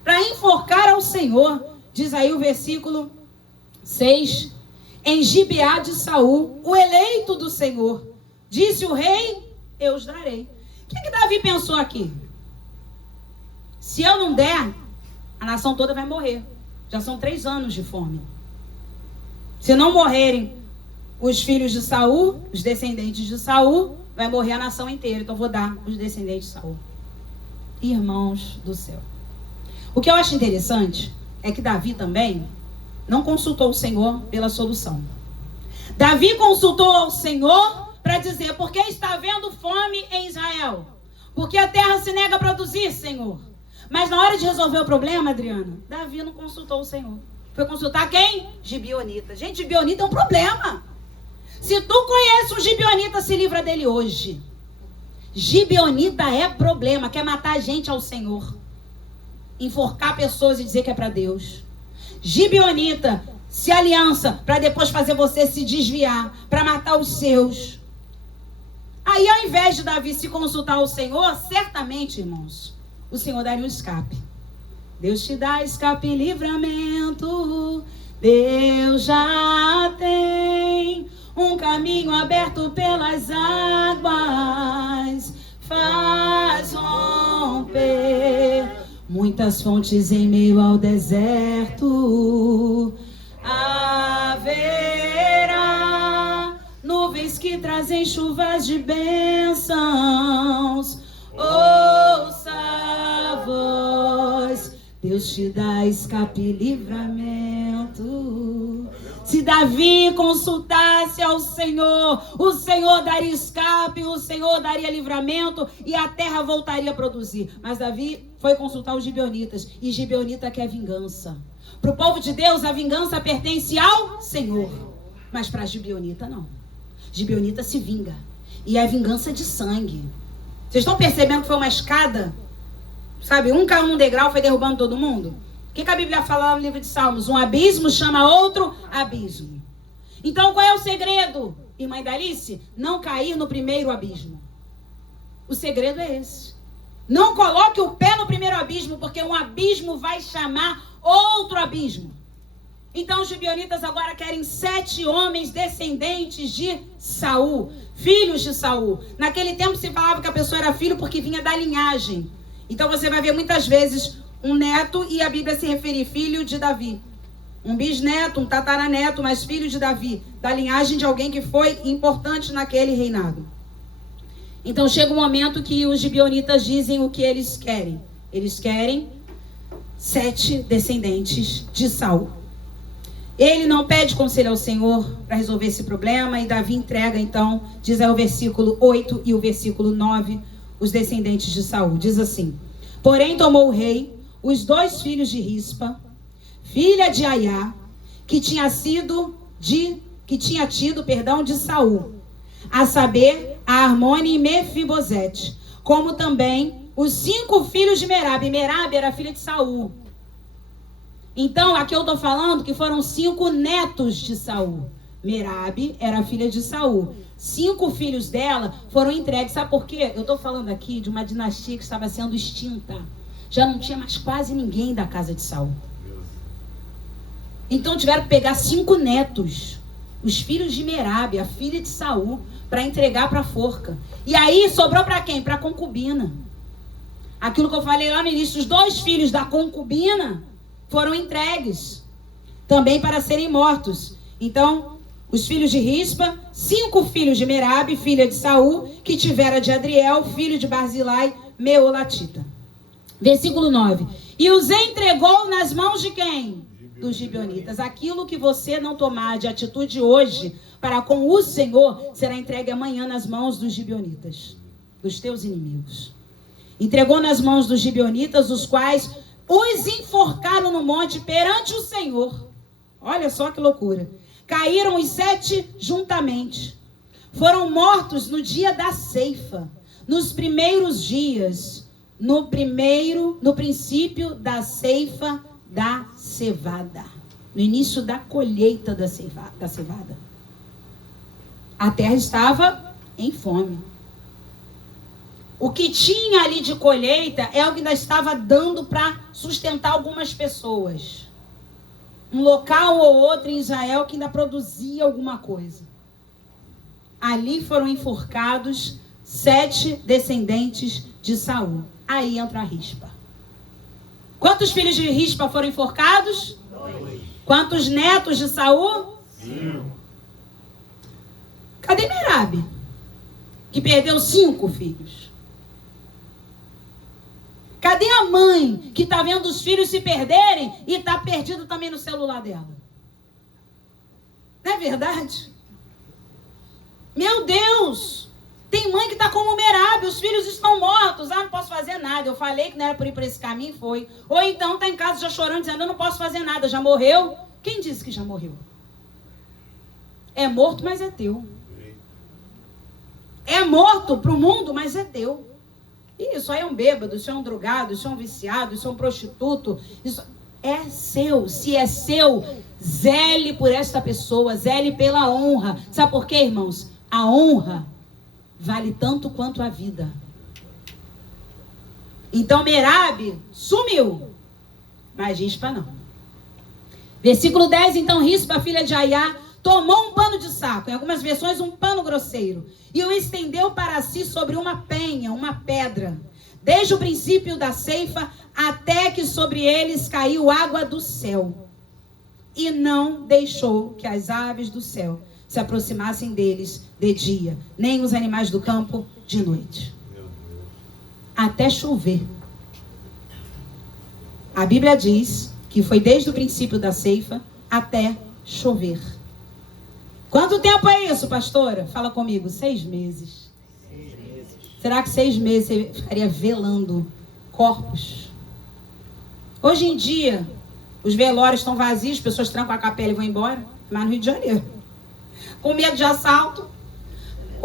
Para enforcar ao Senhor, diz aí o versículo 6. Em Gibeá de Saul, o eleito do Senhor, disse o rei, eu os darei. O que Davi pensou aqui? Se eu não der, a nação toda vai morrer. Já são 3 anos de fome. Se não morrerem os filhos de Saul, os descendentes de Saul, vai morrer a nação inteira. Então eu vou dar os descendentes de Saul. Irmãos do céu. O que eu acho interessante é que Davi também não consultou o Senhor pela solução. Davi consultou ao Senhor para dizer, por que está havendo fome em Israel? Porque a terra se nega a produzir, Senhor. Mas na hora de resolver o problema, Adriana, Davi não consultou o Senhor. Foi consultar quem? Gibeonita. Gente, Gibeonita é um problema. Se tu conhece um Gibeonita, se livra dele hoje. Gibeonita é problema. Quer matar a gente ao Senhor. Enforcar pessoas e dizer que é para Deus. Gibeonita se aliança para depois fazer você se desviar, para matar os seus. Aí, ao invés de Davi se consultar ao Senhor, certamente, irmãos, o Senhor daria um escape. Deus te dá escape e livramento. Deus já tem um caminho aberto pelas águas. Faz romper muitas fontes em meio ao deserto. Haverá nuvens que trazem chuvas de bênçãos. Ouça a voz. Deus te dá escape e livramento. Se Davi consultasse ao Senhor, o Senhor daria escape, o Senhor daria livramento e a terra voltaria a produzir. Mas Davi foi consultar os gibeonitas, e gibeonita quer vingança. Para o povo de Deus, a vingança pertence ao Senhor, mas para a gibeonita não. Gibeonita se vinga. E é vingança de sangue. Vocês estão percebendo que foi uma escada? Sabe, um caiu num degrau, foi derrubando todo mundo? O que a Bíblia fala lá no livro de Salmos? Um abismo chama outro abismo. Então qual é o segredo, irmã Idalice? Não cair no primeiro abismo. O segredo é esse. Não coloque o pé no primeiro abismo, porque um abismo vai chamar outro abismo. Então os gibeonitas agora querem 7 homens descendentes de Saul, filhos de Saul. Naquele tempo se falava que a pessoa era filho porque vinha da linhagem. Então você vai ver muitas vezes um neto e a Bíblia se referir filho de Davi. Um bisneto, um tataraneto, mas filho de Davi, da linhagem de alguém que foi importante naquele reinado. Então chega um momento que os gibeonitas dizem o que eles querem. Eles querem 7 descendentes de Saul. Ele não pede conselho ao Senhor para resolver esse problema, e Davi entrega, então, diz aí o versículo 8 e o versículo 9, os descendentes de Saul. Diz assim: porém tomou o rei os 2 filhos de Rispa, filha de Aiá, que tinha tido de Saul, a saber, a Armone e Mefibosete, como também os 5 filhos de Merabe. Merabe era filha de Saul. Então, aqui eu estou falando que foram 5 netos de Saul. Merabe era filha de Saul. 5 filhos dela foram entregues. Sabe por quê? Eu estou falando aqui de uma dinastia que estava sendo extinta. Já não tinha mais quase ninguém da casa de Saul. Então tiveram que pegar 5 netos, os filhos de Merabe, a filha de Saul, para entregar para a forca. E aí sobrou para quem? Para a concubina. Aquilo que eu falei lá no início, os 2 filhos da concubina foram entregues também para serem mortos. Então, os filhos de Rispa, 5 filhos de Merabe, filha de Saul, que tivera de Adriel, filho de Barzilai, Meolatita. Versículo 9. E os entregou nas mãos de quem? Dos gibeonitas. Aquilo que você não tomar de atitude hoje para com o Senhor, será entregue amanhã nas mãos dos gibeonitas, dos teus inimigos. Entregou nas mãos dos gibeonitas, os quais os enforcaram no monte perante o Senhor. Olha só que loucura. Caíram os 7 juntamente. Foram mortos no dia da ceifa, nos primeiros dias, no princípio da ceifa da cevada, no início da colheita da cevada. A terra estava em fome. O que tinha ali de colheita é o que ainda estava dando para sustentar algumas pessoas. Um local ou outro em Israel que ainda produzia alguma coisa. Ali foram enforcados 7 descendentes de Saul. Aí entra a Rispa. Quantos filhos de Rispa foram enforcados? 2. Quantos netos de Saul? 5. Cadê Merabe? Que perdeu 5 filhos. Cadê a mãe que está vendo os filhos se perderem e está perdida também no celular dela? Não é verdade? Meu Deus! Tem mãe que está como Merabe, os filhos estão mortos. Ah, não posso fazer nada. Eu falei que não era por ir por esse caminho, foi. Ou então está em casa já chorando, dizendo, eu não posso fazer nada, já morreu. Quem disse que já morreu? É morto, mas é teu. É morto para o mundo, mas é teu. Isso aí é um bêbado, isso é um drogado, isso é um viciado, isso é um prostituto. Isso é seu. Se é seu, zele por esta pessoa, zele pela honra. Sabe por quê, irmãos? A honra vale tanto quanto a vida. Então Merabe sumiu, mas Rispa não. Versículo 10, então Rispa, filha de Aiá, tomou um pano de saco, em algumas versões um pano grosseiro, e o estendeu para si sobre uma penha, uma pedra, desde o princípio da ceifa até que sobre eles caiu água do céu. E não deixou que as aves do céu se aproximassem deles de dia, nem os animais do campo de noite. Até chover. A Bíblia diz que foi desde o princípio da ceifa até chover. Quanto tempo é isso, pastora? Fala comigo, 6 meses. 6 meses. Será que 6 meses você ficaria velando corpos? Hoje em dia, os velórios estão vazios, as pessoas trancam a capela e vão embora. Mas no Rio de Janeiro, com medo de assalto,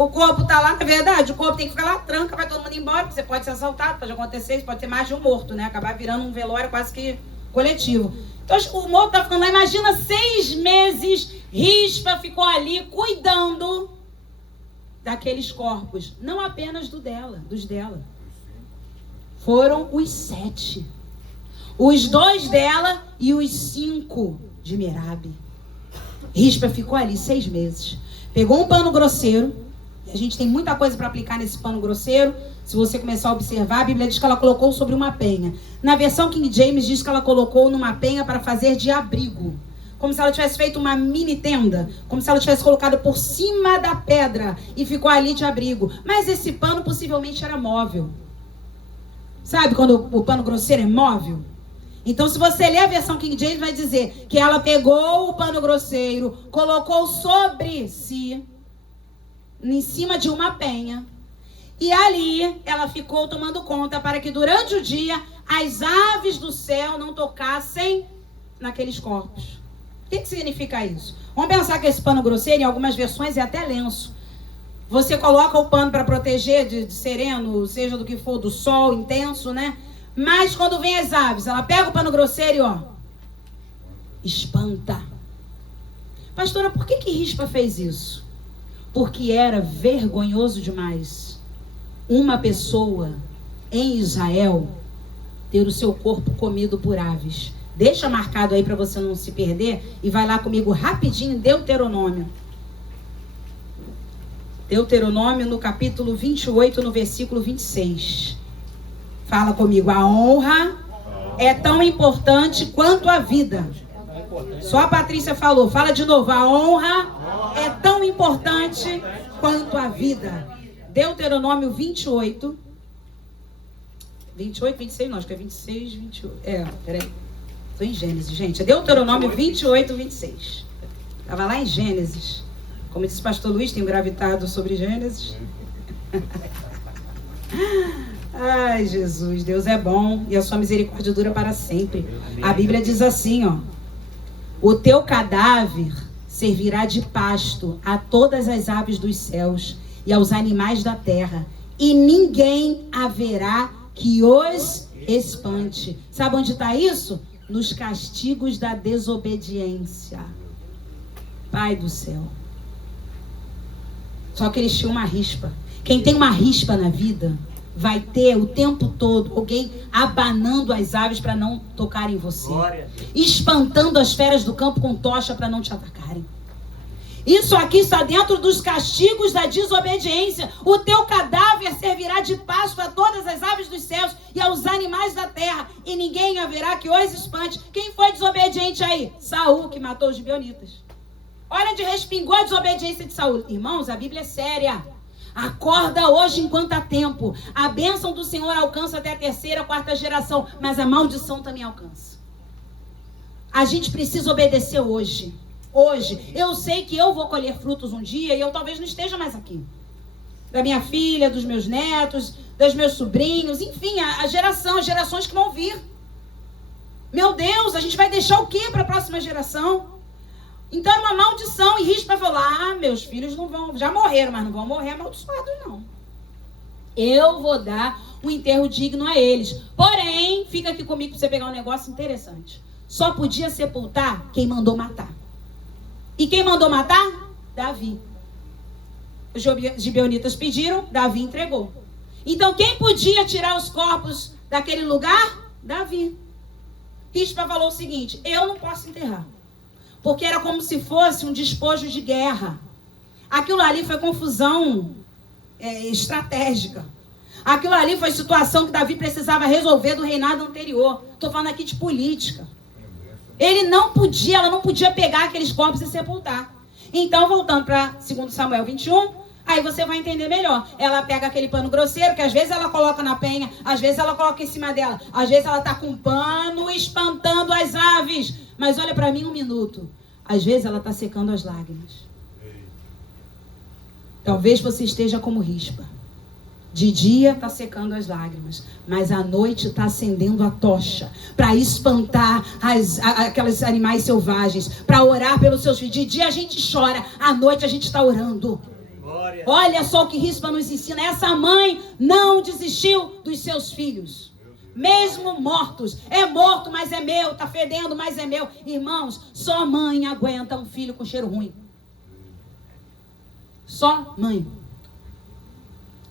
O corpo tá lá, na verdade, o corpo tem que ficar lá, tranca, vai todo mundo embora, porque você pode ser assaltado, pode acontecer, pode ter mais de um morto, né? Acabar virando um velório quase que coletivo. Então o morto tá ficando lá, imagina 6 meses, Rispa ficou ali cuidando daqueles corpos, não apenas dos dela. Foram os 7. Os 2 dela e os 5 de Merabe. Rispa ficou ali 6 meses. Pegou um pano grosseiro. A gente tem muita coisa para aplicar nesse pano grosseiro. Se você começar a observar, a Bíblia diz que ela colocou sobre uma penha. Na versão King James diz que ela colocou numa penha para fazer de abrigo. Como se ela tivesse feito uma mini tenda. Como se ela tivesse colocado por cima da pedra e ficou ali de abrigo. Mas esse pano possivelmente era móvel. Sabe quando o pano grosseiro é móvel? Então, se você ler a versão King James, vai dizer que ela pegou o pano grosseiro, colocou sobre si, em cima de uma penha, e ali ela ficou tomando conta para que durante o dia as aves do céu não tocassem naqueles corpos. O que significa isso? Vamos pensar que esse pano grosseiro, em algumas versões, é até lenço. Você coloca o pano para proteger de sereno, seja do que for, do sol intenso, né? Mas quando vem as aves, ela pega o pano grosseiro e, ó, espanta. Pastora, por que Rispa fez isso? Porque era vergonhoso demais uma pessoa em Israel ter o seu corpo comido por aves. Deixa marcado aí para você não se perder e vai lá comigo rapidinho, Deuteronômio. Deuteronômio no capítulo 28, no versículo 26. Fala comigo, a honra é tão importante quanto a vida. Só a Patrícia falou, fala de novo, a honra é tão importante quanto a vida. Deuteronômio 28, 26, não, acho que é 26, 28. Peraí. Estou em Gênesis, gente. É Deuteronômio 28, 26. Estava lá em Gênesis. Como disse o pastor Luiz, tenho gravitado sobre Gênesis. Ai, Jesus, Deus é bom e a sua misericórdia dura para sempre. A Bíblia diz assim, ó. O teu cadáver servirá de pasto a todas as aves dos céus e aos animais da terra, e ninguém haverá que os espante. Sabe onde está isso? Nos castigos da desobediência. Pai do céu. Só que eles tinham uma rispa. Quem tem uma rispa na vida vai ter o tempo todo alguém abanando as aves para não tocarem em você, espantando as feras do campo com tocha para não te atacarem. Isso aqui está dentro dos castigos da desobediência. O teu cadáver servirá de pasto a todas as aves dos céus e aos animais da terra, e ninguém haverá que os espante. Quem foi desobediente aí? Saul, que matou os gibeonitas. Olha onde respingou a desobediência de Saul. Irmãos, a Bíblia é séria. Acorda hoje enquanto há tempo. A bênção do Senhor alcança até a 3ª, 4ª geração, mas a maldição também alcança. A gente precisa obedecer hoje. Hoje, eu sei que eu vou colher frutos um dia e eu talvez não esteja mais aqui. Da minha filha, dos meus netos, dos meus sobrinhos, enfim, as gerações que vão vir. Meu Deus, a gente vai deixar o que para a próxima geração? Então é uma maldição. E Rispa falou, meus filhos não vão, já morreram, mas não vão morrer amaldiçoados não. Eu vou dar um enterro digno a eles. Porém, fica aqui comigo para você pegar um negócio interessante. Só podia sepultar quem mandou matar. E quem mandou matar? Davi. Os gibeonitas pediram, Davi entregou. Então quem podia tirar os corpos daquele lugar? Davi. Rispa falou o seguinte, eu não posso enterrar. Porque era como se fosse um despojo de guerra. Aquilo ali foi confusão estratégica. Aquilo ali foi situação que Davi precisava resolver do reinado anterior. Estou falando aqui de política. Ela não podia pegar aqueles corpos e sepultar. Então, voltando para 2 Samuel 21, aí você vai entender melhor. Ela pega aquele pano grosseiro, que às vezes ela coloca na penha, às vezes ela coloca em cima dela, às vezes ela está com um pano espantando as aves. Mas olha para mim um minuto. Às vezes ela está secando as lágrimas. Talvez você esteja como Rispa. De dia está secando as lágrimas, mas à noite está acendendo a tocha para espantar aqueles animais selvagens, para orar pelos seus filhos. De dia a gente chora, à noite a gente está orando. Olha só o que Rispa nos ensina. Essa mãe não desistiu dos seus filhos. Mesmo mortos. É morto, mas é meu. Tá fedendo, mas é meu. Irmãos, só mãe aguenta um filho com cheiro ruim. Só mãe.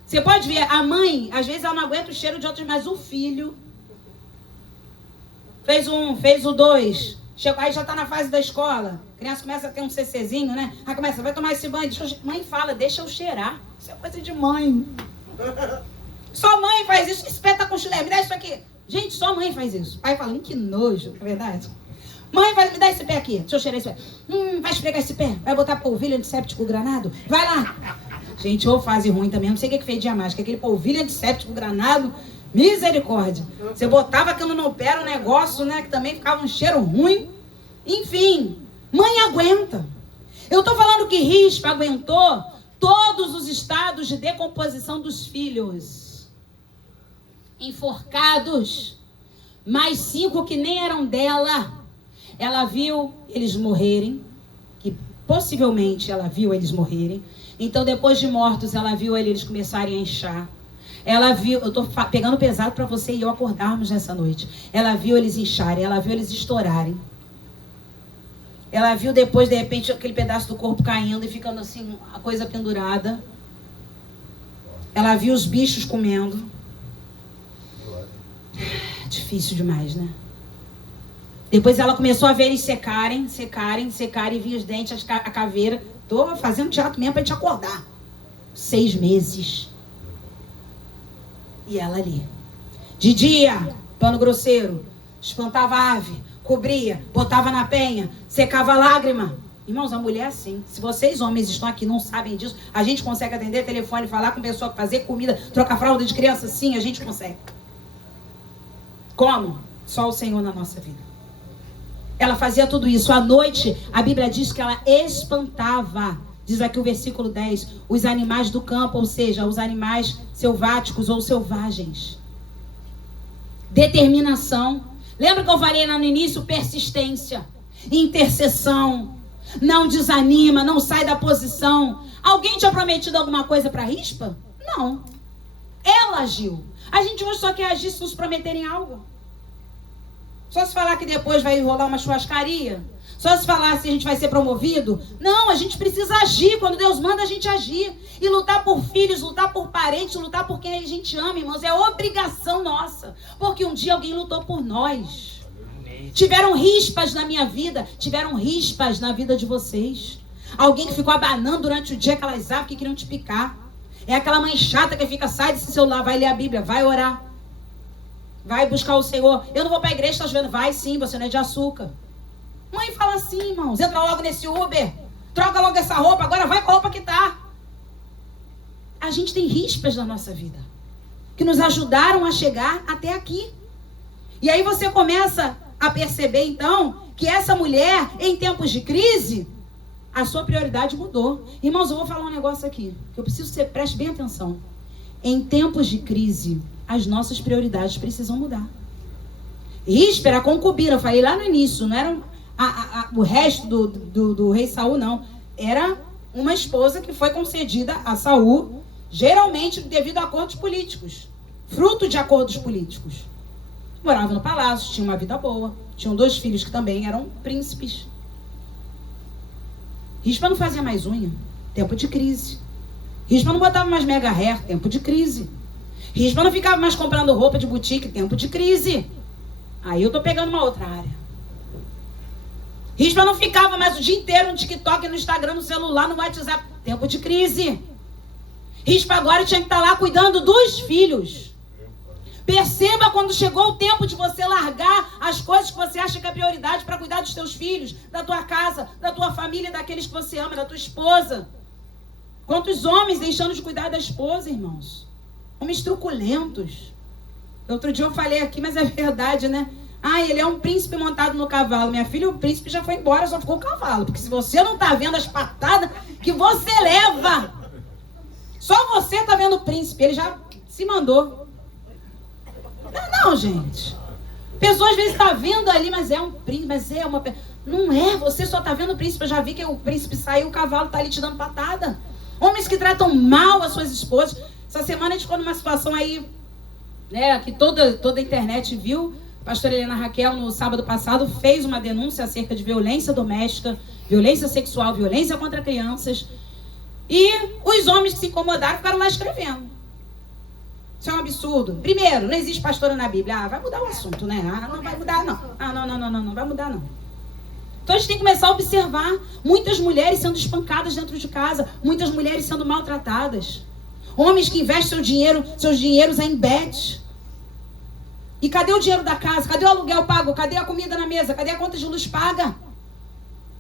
Você pode ver, a mãe, às vezes ela não aguenta o cheiro de outros, mas o filho fez o 2. Chegou, aí já tá na fase da escola. A criança começa a ter um CCzinho, né? Aí começa, vai tomar esse banho. Mãe fala, deixa eu cheirar. Isso é coisa de mãe. Só mãe faz isso. Esse pé tá com chulé, me dá isso aqui. Gente, só mãe faz isso. Pai fala, que nojo, é verdade? Mãe, me dá esse pé aqui. Deixa eu cheirar esse pé. Vai esfregar esse pé. Vai botar polvilho antisséptico granado. Vai lá. Gente, ou fase ruim também. Não sei o que fedia mais. Que aquele polvilho antisséptico granado. Misericórdia. Você botava aquilo no pé, um negócio, né? Que também ficava um cheiro ruim. Enfim, mãe aguenta. Eu tô falando que Rispa aguentou todos os estados de decomposição dos filhos. Enforcados. Mais 5 que nem eram dela. Ela viu eles morrerem. Que possivelmente ela viu eles morrerem. Então, depois de mortos, ela viu eles começarem a inchar. Ela viu, eu tô pegando pesado para você e eu acordarmos nessa noite. Ela viu eles incharem, ela viu eles estourarem. Ela viu depois, de repente, aquele pedaço do corpo caindo e ficando assim, a coisa pendurada. Ela viu os bichos comendo. Difícil demais, né? Depois ela começou a ver eles secarem e via os dentes, a caveira. Tô fazendo teatro mesmo para te acordar. 6 meses. E ela ali. De dia, pano grosseiro, espantava a ave, cobria, botava na penha, secava a lágrima. Irmãos, a mulher é assim. Se vocês homens estão aqui não sabem disso, a gente consegue atender telefone, falar com pessoa, fazer comida, trocar fralda de criança, sim, a gente consegue. Como? Só o Senhor na nossa vida. Ela fazia tudo isso. À noite, a Bíblia diz que ela espantava. Diz aqui o versículo 10, os animais do campo, ou seja, os animais selváticos ou selvagens. Determinação. Lembra que eu falei lá no início? Persistência, intercessão. Não desanima, não sai da posição. Alguém tinha prometido alguma coisa para Rispa? Não. Ela agiu. A gente hoje só quer agir se nos prometerem algo. Só se falar que depois vai rolar uma churrascaria. Só se falar se a gente vai ser promovido. Não, a gente precisa agir. Quando Deus manda a gente agir. E lutar por filhos, lutar por parentes, lutar por quem a gente ama, irmãos. É obrigação nossa. Porque um dia alguém lutou por nós. Tiveram rispas na minha vida. Tiveram rispas na vida de vocês. Alguém que ficou abanando durante o dia aquelas aves que queriam te picar. É aquela mãe chata que fica, sai desse celular, vai ler a Bíblia, vai orar. Vai buscar o Senhor. Eu não vou para a igreja, tá vendo? Vai sim, você não é de açúcar. Mãe fala assim, irmãos. Entra logo nesse Uber. Troca logo essa roupa. Agora vai com a roupa que tá. A gente tem rispas na nossa vida. Que nos ajudaram a chegar até aqui. E aí você começa a perceber, então, que essa mulher, em tempos de crise, a sua prioridade mudou. Irmãos, eu vou falar um negócio aqui. Que eu preciso que você preste bem atenção. Em tempos de crise, as nossas prioridades precisam mudar. Rispa era concubina, eu falei lá no início, não era o resto do rei Saul, não. Era uma esposa que foi concedida a Saul, geralmente devido a acordos políticos, fruto de acordos políticos. Morava no palácio, tinha uma vida boa, tinham 2 filhos que também eram príncipes. Rispa não fazia mais unha, tempo de crise. Rispa não botava mais mega hair, tempo de crise. Rispa não ficava mais comprando roupa de boutique, tempo de crise. Aí eu tô pegando uma outra área. Rispa não ficava mais o dia inteiro no TikTok, no Instagram, no celular, no WhatsApp, tempo de crise. Rispa agora tinha que estar lá cuidando dos filhos. Perceba quando chegou o tempo de você largar as coisas que você acha que é prioridade para cuidar dos teus filhos, da tua casa, da tua família, daqueles que você ama, da tua esposa. Quantos homens deixando de cuidar da esposa, irmãos? Homens truculentos. Outro dia eu falei aqui, mas é verdade, né? Ah, ele é um príncipe montado no cavalo. Minha filha, o príncipe já foi embora, só ficou o cavalo. Porque se você não tá vendo as patadas que você leva, só você tá vendo o príncipe. Ele já se mandou. Não, gente. Pessoas às vezes tá vendo ali, mas é um príncipe, mas é uma... Não é, você só tá vendo o príncipe. Eu já vi que o príncipe saiu, o cavalo tá ali te dando patada. Homens que tratam mal as suas esposas. Essa semana a gente ficou numa situação aí, né, que toda a internet viu. A pastora Helena Raquel, no sábado passado, fez uma denúncia acerca de violência doméstica, violência sexual, violência contra crianças. E os homens que se incomodaram ficaram lá escrevendo. Isso é um absurdo. Primeiro, não existe pastora na Bíblia. Ah, vai mudar o assunto, né? Ah, não vai mudar, não. Ah, não vai mudar, não. Então a gente tem que começar a observar muitas mulheres sendo espancadas dentro de casa, muitas mulheres sendo maltratadas. Homens que investem seus dinheiros em bets. E cadê o dinheiro da casa? Cadê o aluguel pago? Cadê a comida na mesa? Cadê a conta de luz paga?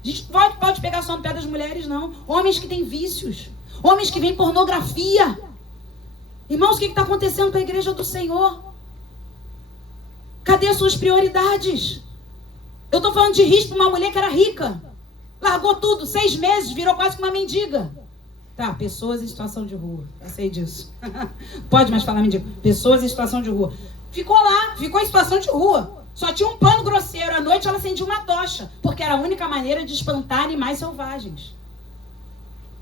A gente pode pegar só no pé das mulheres, não. Homens que têm vícios. Homens que veem pornografia. Irmãos, o que está acontecendo com a igreja do Senhor? Cadê as suas prioridades? Eu estou falando de risco para uma mulher que era rica. Largou tudo, 6 meses, virou quase que uma mendiga. Tá, pessoas em situação de rua. Eu sei disso. Pode mais falar mendiga. Pessoas em situação de rua. Ficou lá, ficou em situação de rua. Só tinha um pano grosseiro. À noite ela acendia uma tocha, porque era a única maneira de espantar animais selvagens.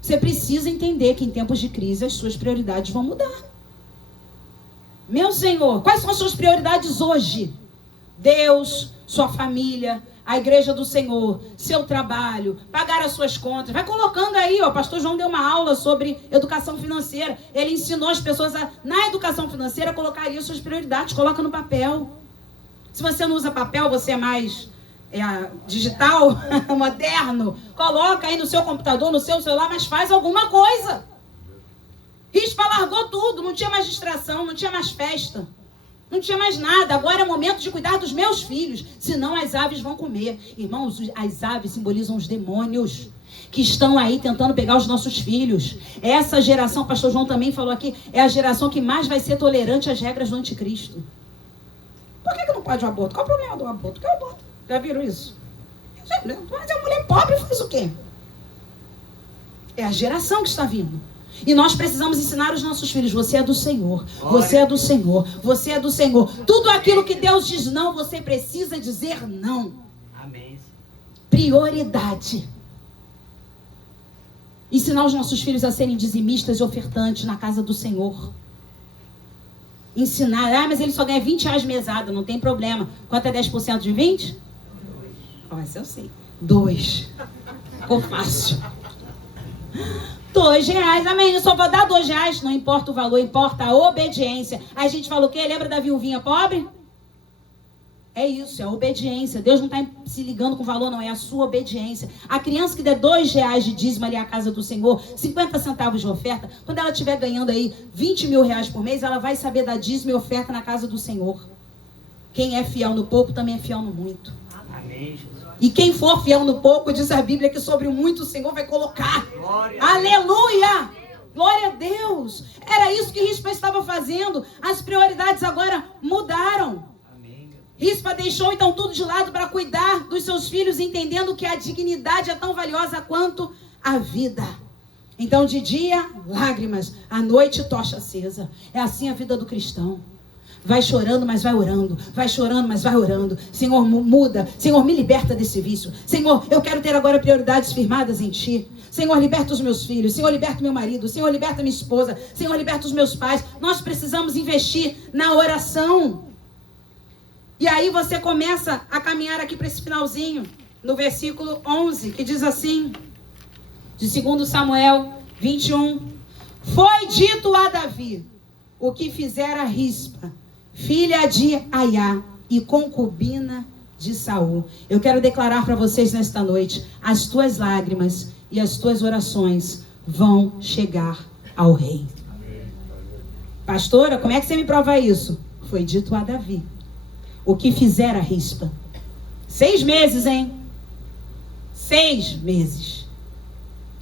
Você precisa entender que em tempos de crise as suas prioridades vão mudar. Meu Senhor, quais são as suas prioridades hoje? Deus, sua família, a igreja do Senhor, seu trabalho, pagar as suas contas. Vai colocando aí, ó. O pastor João deu uma aula sobre educação financeira. Ele ensinou as pessoas na educação financeira, colocar aí as suas prioridades. Coloca no papel. Se você não usa papel, você é mais digital, moderno, coloca aí no seu computador, no seu celular, mas faz alguma coisa. Rispa largou tudo, não tinha mais distração, não tinha mais festa. Não tinha mais nada. Agora é o momento de cuidar dos meus filhos. Senão as aves vão comer. Irmãos, as aves simbolizam os demônios que estão aí tentando pegar os nossos filhos. Essa geração, o pastor João também falou aqui, é a geração que mais vai ser tolerante às regras do anticristo. Por que não pode o aborto? Qual o problema do aborto? Que é o aborto? Já viram isso? Mas a mulher pobre faz o quê? É a geração que está vindo. E nós precisamos ensinar os nossos filhos. Você é do Senhor. Você é do Senhor. Você é do Senhor. Tudo aquilo que Deus diz não, você precisa dizer não. Amém. Prioridade. Ensinar os nossos filhos a serem dizimistas e ofertantes na casa do Senhor. Ensinar. Mas ele só ganha R$20 mesada. Não tem problema. Quanto é 10% de 20? 2. Essa eu sei. 2. Ficou fácil. R$2, amém, eu só vou dar R$2, não importa o valor, importa a obediência. Aí a gente fala o quê? Lembra da viuvinha pobre? É isso, é a obediência. Deus não está se ligando com o valor, não, é a sua obediência. A criança que der R$2 de dízimo ali à casa do Senhor, 50 centavos de oferta, quando ela estiver ganhando aí R$20 mil por mês, ela vai saber dar dízimo e oferta na casa do Senhor. Quem é fiel no pouco também é fiel no muito. Amém, Jesus. E quem for fiel no pouco, diz a Bíblia que sobre o muito o Senhor vai colocar. Glória. Aleluia! Glória a Deus! Era isso que Rispa estava fazendo. As prioridades agora mudaram. Amém. Rispa deixou então tudo de lado para cuidar dos seus filhos, entendendo que a dignidade é tão valiosa quanto a vida. Então de dia, lágrimas. À noite, tocha acesa. É assim a vida do cristão. Vai chorando, mas vai orando. Vai chorando, mas vai orando. Senhor, muda. Senhor, me liberta desse vício. Senhor, eu quero ter agora prioridades firmadas em Ti. Senhor, liberta os meus filhos. Senhor, liberta meu marido. Senhor, liberta minha esposa. Senhor, liberta os meus pais. Nós precisamos investir na oração. E aí você começa a caminhar aqui para esse finalzinho. No versículo 11, que diz assim. De 2 Samuel 21. Foi dito a Davi o que fizera Rispa, filha de Aiá e concubina de Saul. Eu quero declarar para vocês nesta noite, as tuas lágrimas e as tuas orações vão chegar ao rei. Pastora, como é que você me prova isso? Foi dito a Davi o que fizera Rispa. 6 meses, hein? 6 meses.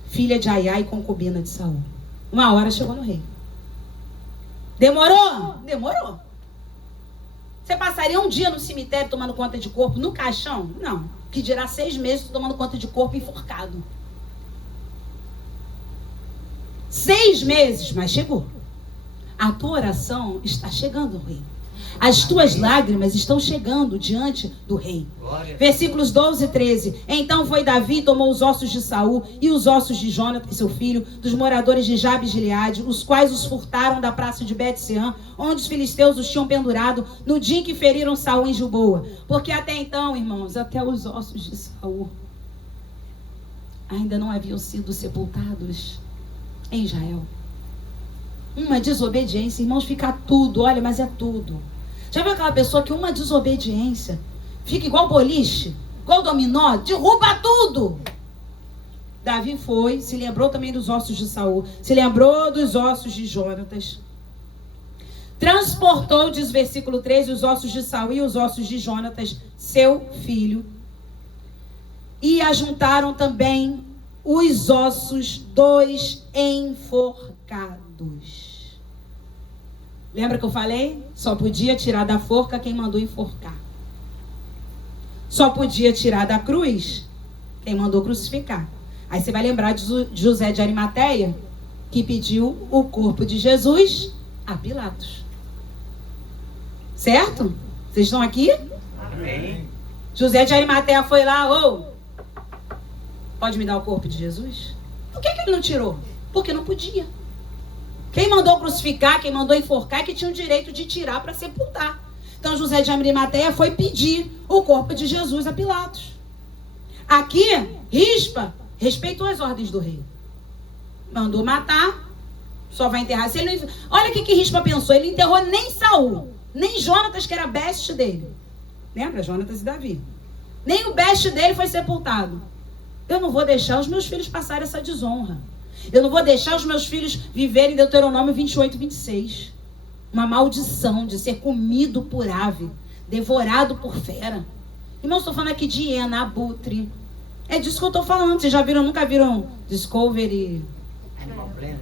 Filha de Aiá e concubina de Saul. Uma hora chegou no rei. Demorou? Demorou. Você passaria um dia no cemitério tomando conta de corpo, no caixão? Não. Que dirá 6 meses tomando conta de corpo enforcado. 6 meses, mas chegou. A tua oração está chegando, rei. As tuas lágrimas estão chegando diante do rei. Versículos 12 e 13. Então foi Davi e tomou os ossos de Saul e os ossos de Jonatas, seu filho, dos moradores de Jabes de Gileade, os quais os furtaram da praça de Bet-Sean, onde os filisteus os tinham pendurado no dia em que feriram Saul em Gilboa. Porque até então, irmãos, até os ossos de Saul ainda não haviam sido sepultados em Israel. Uma desobediência, irmãos, fica tudo, olha, mas é tudo. Já viu aquela pessoa que uma desobediência fica igual boliche, igual dominó, derruba tudo? Davi foi, se lembrou também dos ossos de Saul, se lembrou dos ossos de Jonatas. Transportou, diz versículo 13, os ossos de Saul e os ossos de Jonatas, seu filho. E ajuntaram também os ossos dos enforcados. Lembra que eu falei? Só podia tirar da forca quem mandou enforcar. Só podia tirar da cruz quem mandou crucificar. Aí você vai lembrar de José de Arimateia, que pediu o corpo de Jesus a Pilatos. Certo? Vocês estão aqui? Amém. José de Arimateia foi lá, pode me dar o corpo de Jesus? Por que ele não tirou? Porque não podia. Quem mandou crucificar, quem mandou enforcar, é que tinha o direito de tirar para sepultar. Então José de Arimateia foi pedir o corpo de Jesus a Pilatos. Aqui, Rispa respeitou as ordens do rei. Mandou matar, só vai enterrar. Se ele não... Olha o que Rispa pensou, ele enterrou nem Saul, nem Jonatas, que era best dele. Lembra? Jonatas e Davi. Nem o best dele foi sepultado. Eu não vou deixar os meus filhos passarem essa desonra. Eu não vou deixar os meus filhos viverem Deuteronômio 28, 26. Uma maldição de ser comido por ave, devorado por fera. Irmãos, estou falando aqui de hiena, abutre. É disso que eu estou falando. Vocês já viram, nunca viram Discovery? Animal Planet.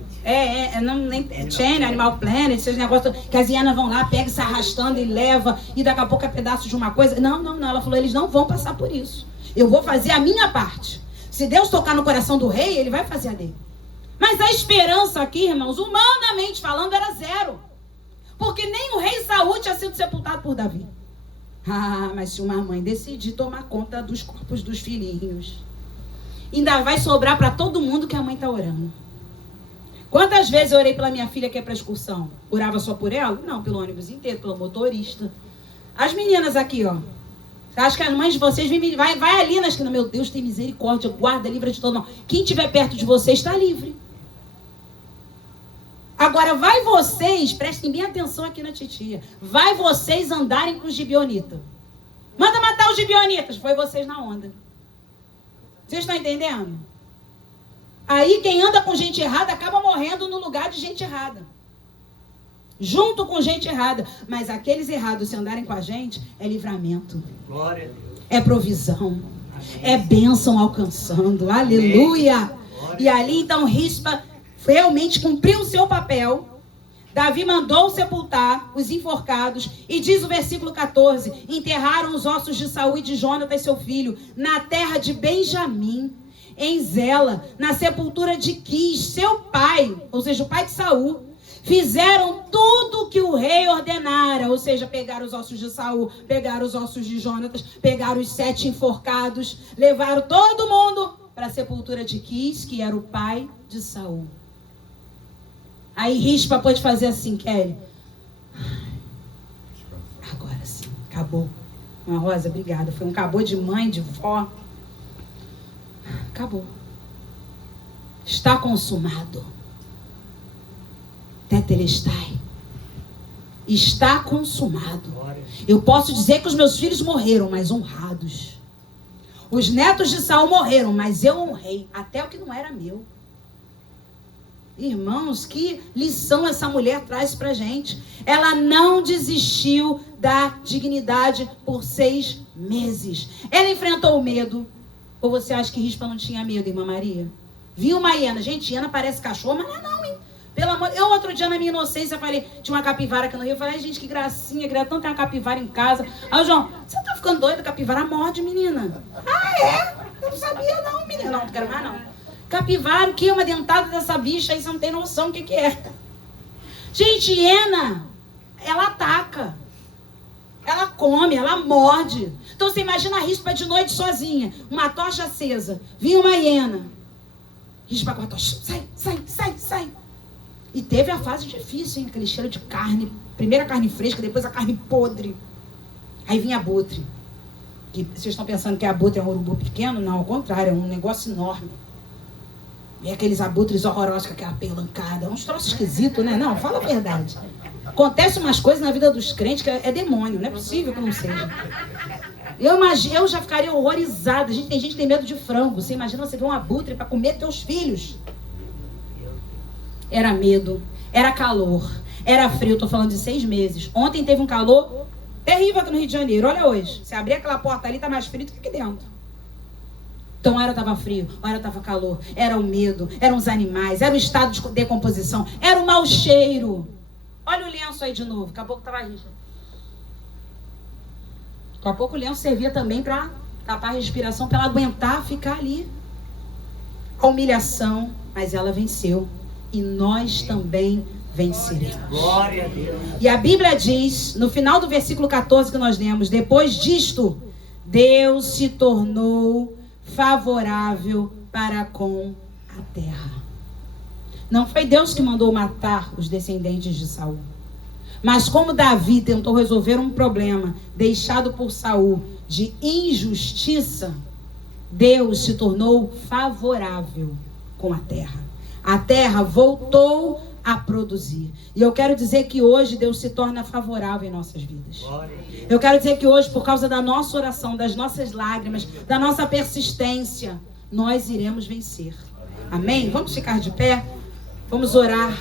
Animal Planet, esses negócios que as hienas vão lá, pega se arrastando e leva, e daqui a pouco é pedaço de uma coisa. Não. Ela falou, eles não vão passar por isso. Eu vou fazer a minha parte. Se Deus tocar no coração do rei, ele vai fazer a dele. Mas a esperança aqui, irmãos, humanamente falando, era zero. Porque nem o rei Saul tinha sido sepultado por Davi. Mas se uma mãe decidir tomar conta dos corpos dos filhinhos, ainda vai sobrar para todo mundo que a mãe está orando. Quantas vezes eu orei pela minha filha que é para excursão? Orava só por ela? Não, pelo ônibus inteiro, pelo motorista. As meninas aqui, ó. Você acha que as mães de vocês vai ali nas que, meu Deus, tem misericórdia, guarda, livra de todo mal. Quem estiver perto de vocês está livre. Agora, vai vocês, prestem bem atenção aqui na titia, vai vocês andarem com os gibeonitas. Manda matar os gibeonitas, foi vocês na onda. Vocês estão entendendo? Aí quem anda com gente errada acaba morrendo no lugar de gente errada. Junto com gente errada. Mas aqueles errados, se andarem com a gente, é livramento. Glória a Deus. É provisão. Amém. É bênção alcançando. Aleluia. E ali então Rispa realmente cumpriu o seu papel. Davi mandou sepultar os enforcados. E diz o versículo 14: enterraram os ossos de Saul e de Jonatas, seu filho, na terra de Benjamim, em Zela, na sepultura de Quis, seu pai, ou seja, o pai de Saul. Fizeram tudo que o rei ordenara, ou seja, pegaram os ossos de Saul, pegaram os ossos de Jonatas, pegaram os 7 enforcados, levaram todo mundo para a sepultura de Quis, que era o pai de Saul. Aí Rispa pôde fazer assim, Kelly. Agora sim, acabou. Uma Rosa, obrigada. Foi um acabou de mãe, de vó. Acabou. Está consumado. Tetelestai. Está consumado. Eu posso dizer que os meus filhos morreram, mas honrados. Os netos de Saul morreram, mas eu honrei até o que não era meu. Irmãos, que lição essa mulher traz pra gente. Ela não desistiu da dignidade por 6 meses. Ela enfrentou o medo. Ou você acha que Rispa não tinha medo, irmã Maria? Viu uma hiena? Gente, hiena parece cachorro, mas não, hein? Pelo amor... Eu outro dia na minha inocência falei, tinha uma capivara aqui no Rio, eu falei, gente, que gracinha, queria tanto ter uma capivara em casa. Aí o João, você tá ficando doida? Capivara morde, menina. Eu não sabia não, menina. Não quero mais não. Capivara, o que é uma dentada dessa bicha aí, você não tem noção o que é. Gente, hiena, ela ataca. Ela come, ela morde. Então você imagina a Rispa de noite sozinha, uma tocha acesa. Vinha uma hiena. Rispa com a tocha, sai. E teve a fase difícil, hein? Aquele cheiro de carne. Primeiro a carne fresca, depois a carne podre. Aí vinha abutre. Que vocês estão pensando que abutre é um urubu pequeno? Não, ao contrário, é um negócio enorme. E aqueles abutres horrorosos com aquela pelancada. Uns troços esquisitos, né? Não, fala a verdade. Acontece umas coisas na vida dos crentes que é demônio. Não é possível que não seja. Eu já ficaria horrorizada. Tem gente que tem medo de frango. Você imagina você ver um abutre para comer teus filhos. Era medo, era calor, era frio. Estou falando de 6 meses. Ontem teve um calor terrível aqui no Rio de Janeiro. Olha hoje. Se abrir aquela porta ali, tá mais frio do que aqui dentro. Então, hora estava frio, hora estava calor. Era o medo, eram os animais, era o estado de decomposição, era o mau cheiro. Olha o lenço aí de novo. Daqui a pouco estava rijo. Daqui a pouco o lenço servia também para tapar a respiração, para ela aguentar ficar ali. A humilhação, mas ela venceu. E nós também venceremos. Glória a Deus. E a Bíblia diz, no final do versículo 14 que nós lemos, depois disto, Deus se tornou favorável para com a terra. Não foi Deus que mandou matar os descendentes de Saul. Mas como Davi tentou resolver um problema deixado por Saul de injustiça, Deus se tornou favorável com a terra. A terra voltou a produzir. E eu quero dizer que hoje Deus se torna favorável em nossas vidas. Eu quero dizer que hoje, por causa da nossa oração, das nossas lágrimas, da nossa persistência, nós iremos vencer. Amém? Vamos ficar de pé? Vamos orar.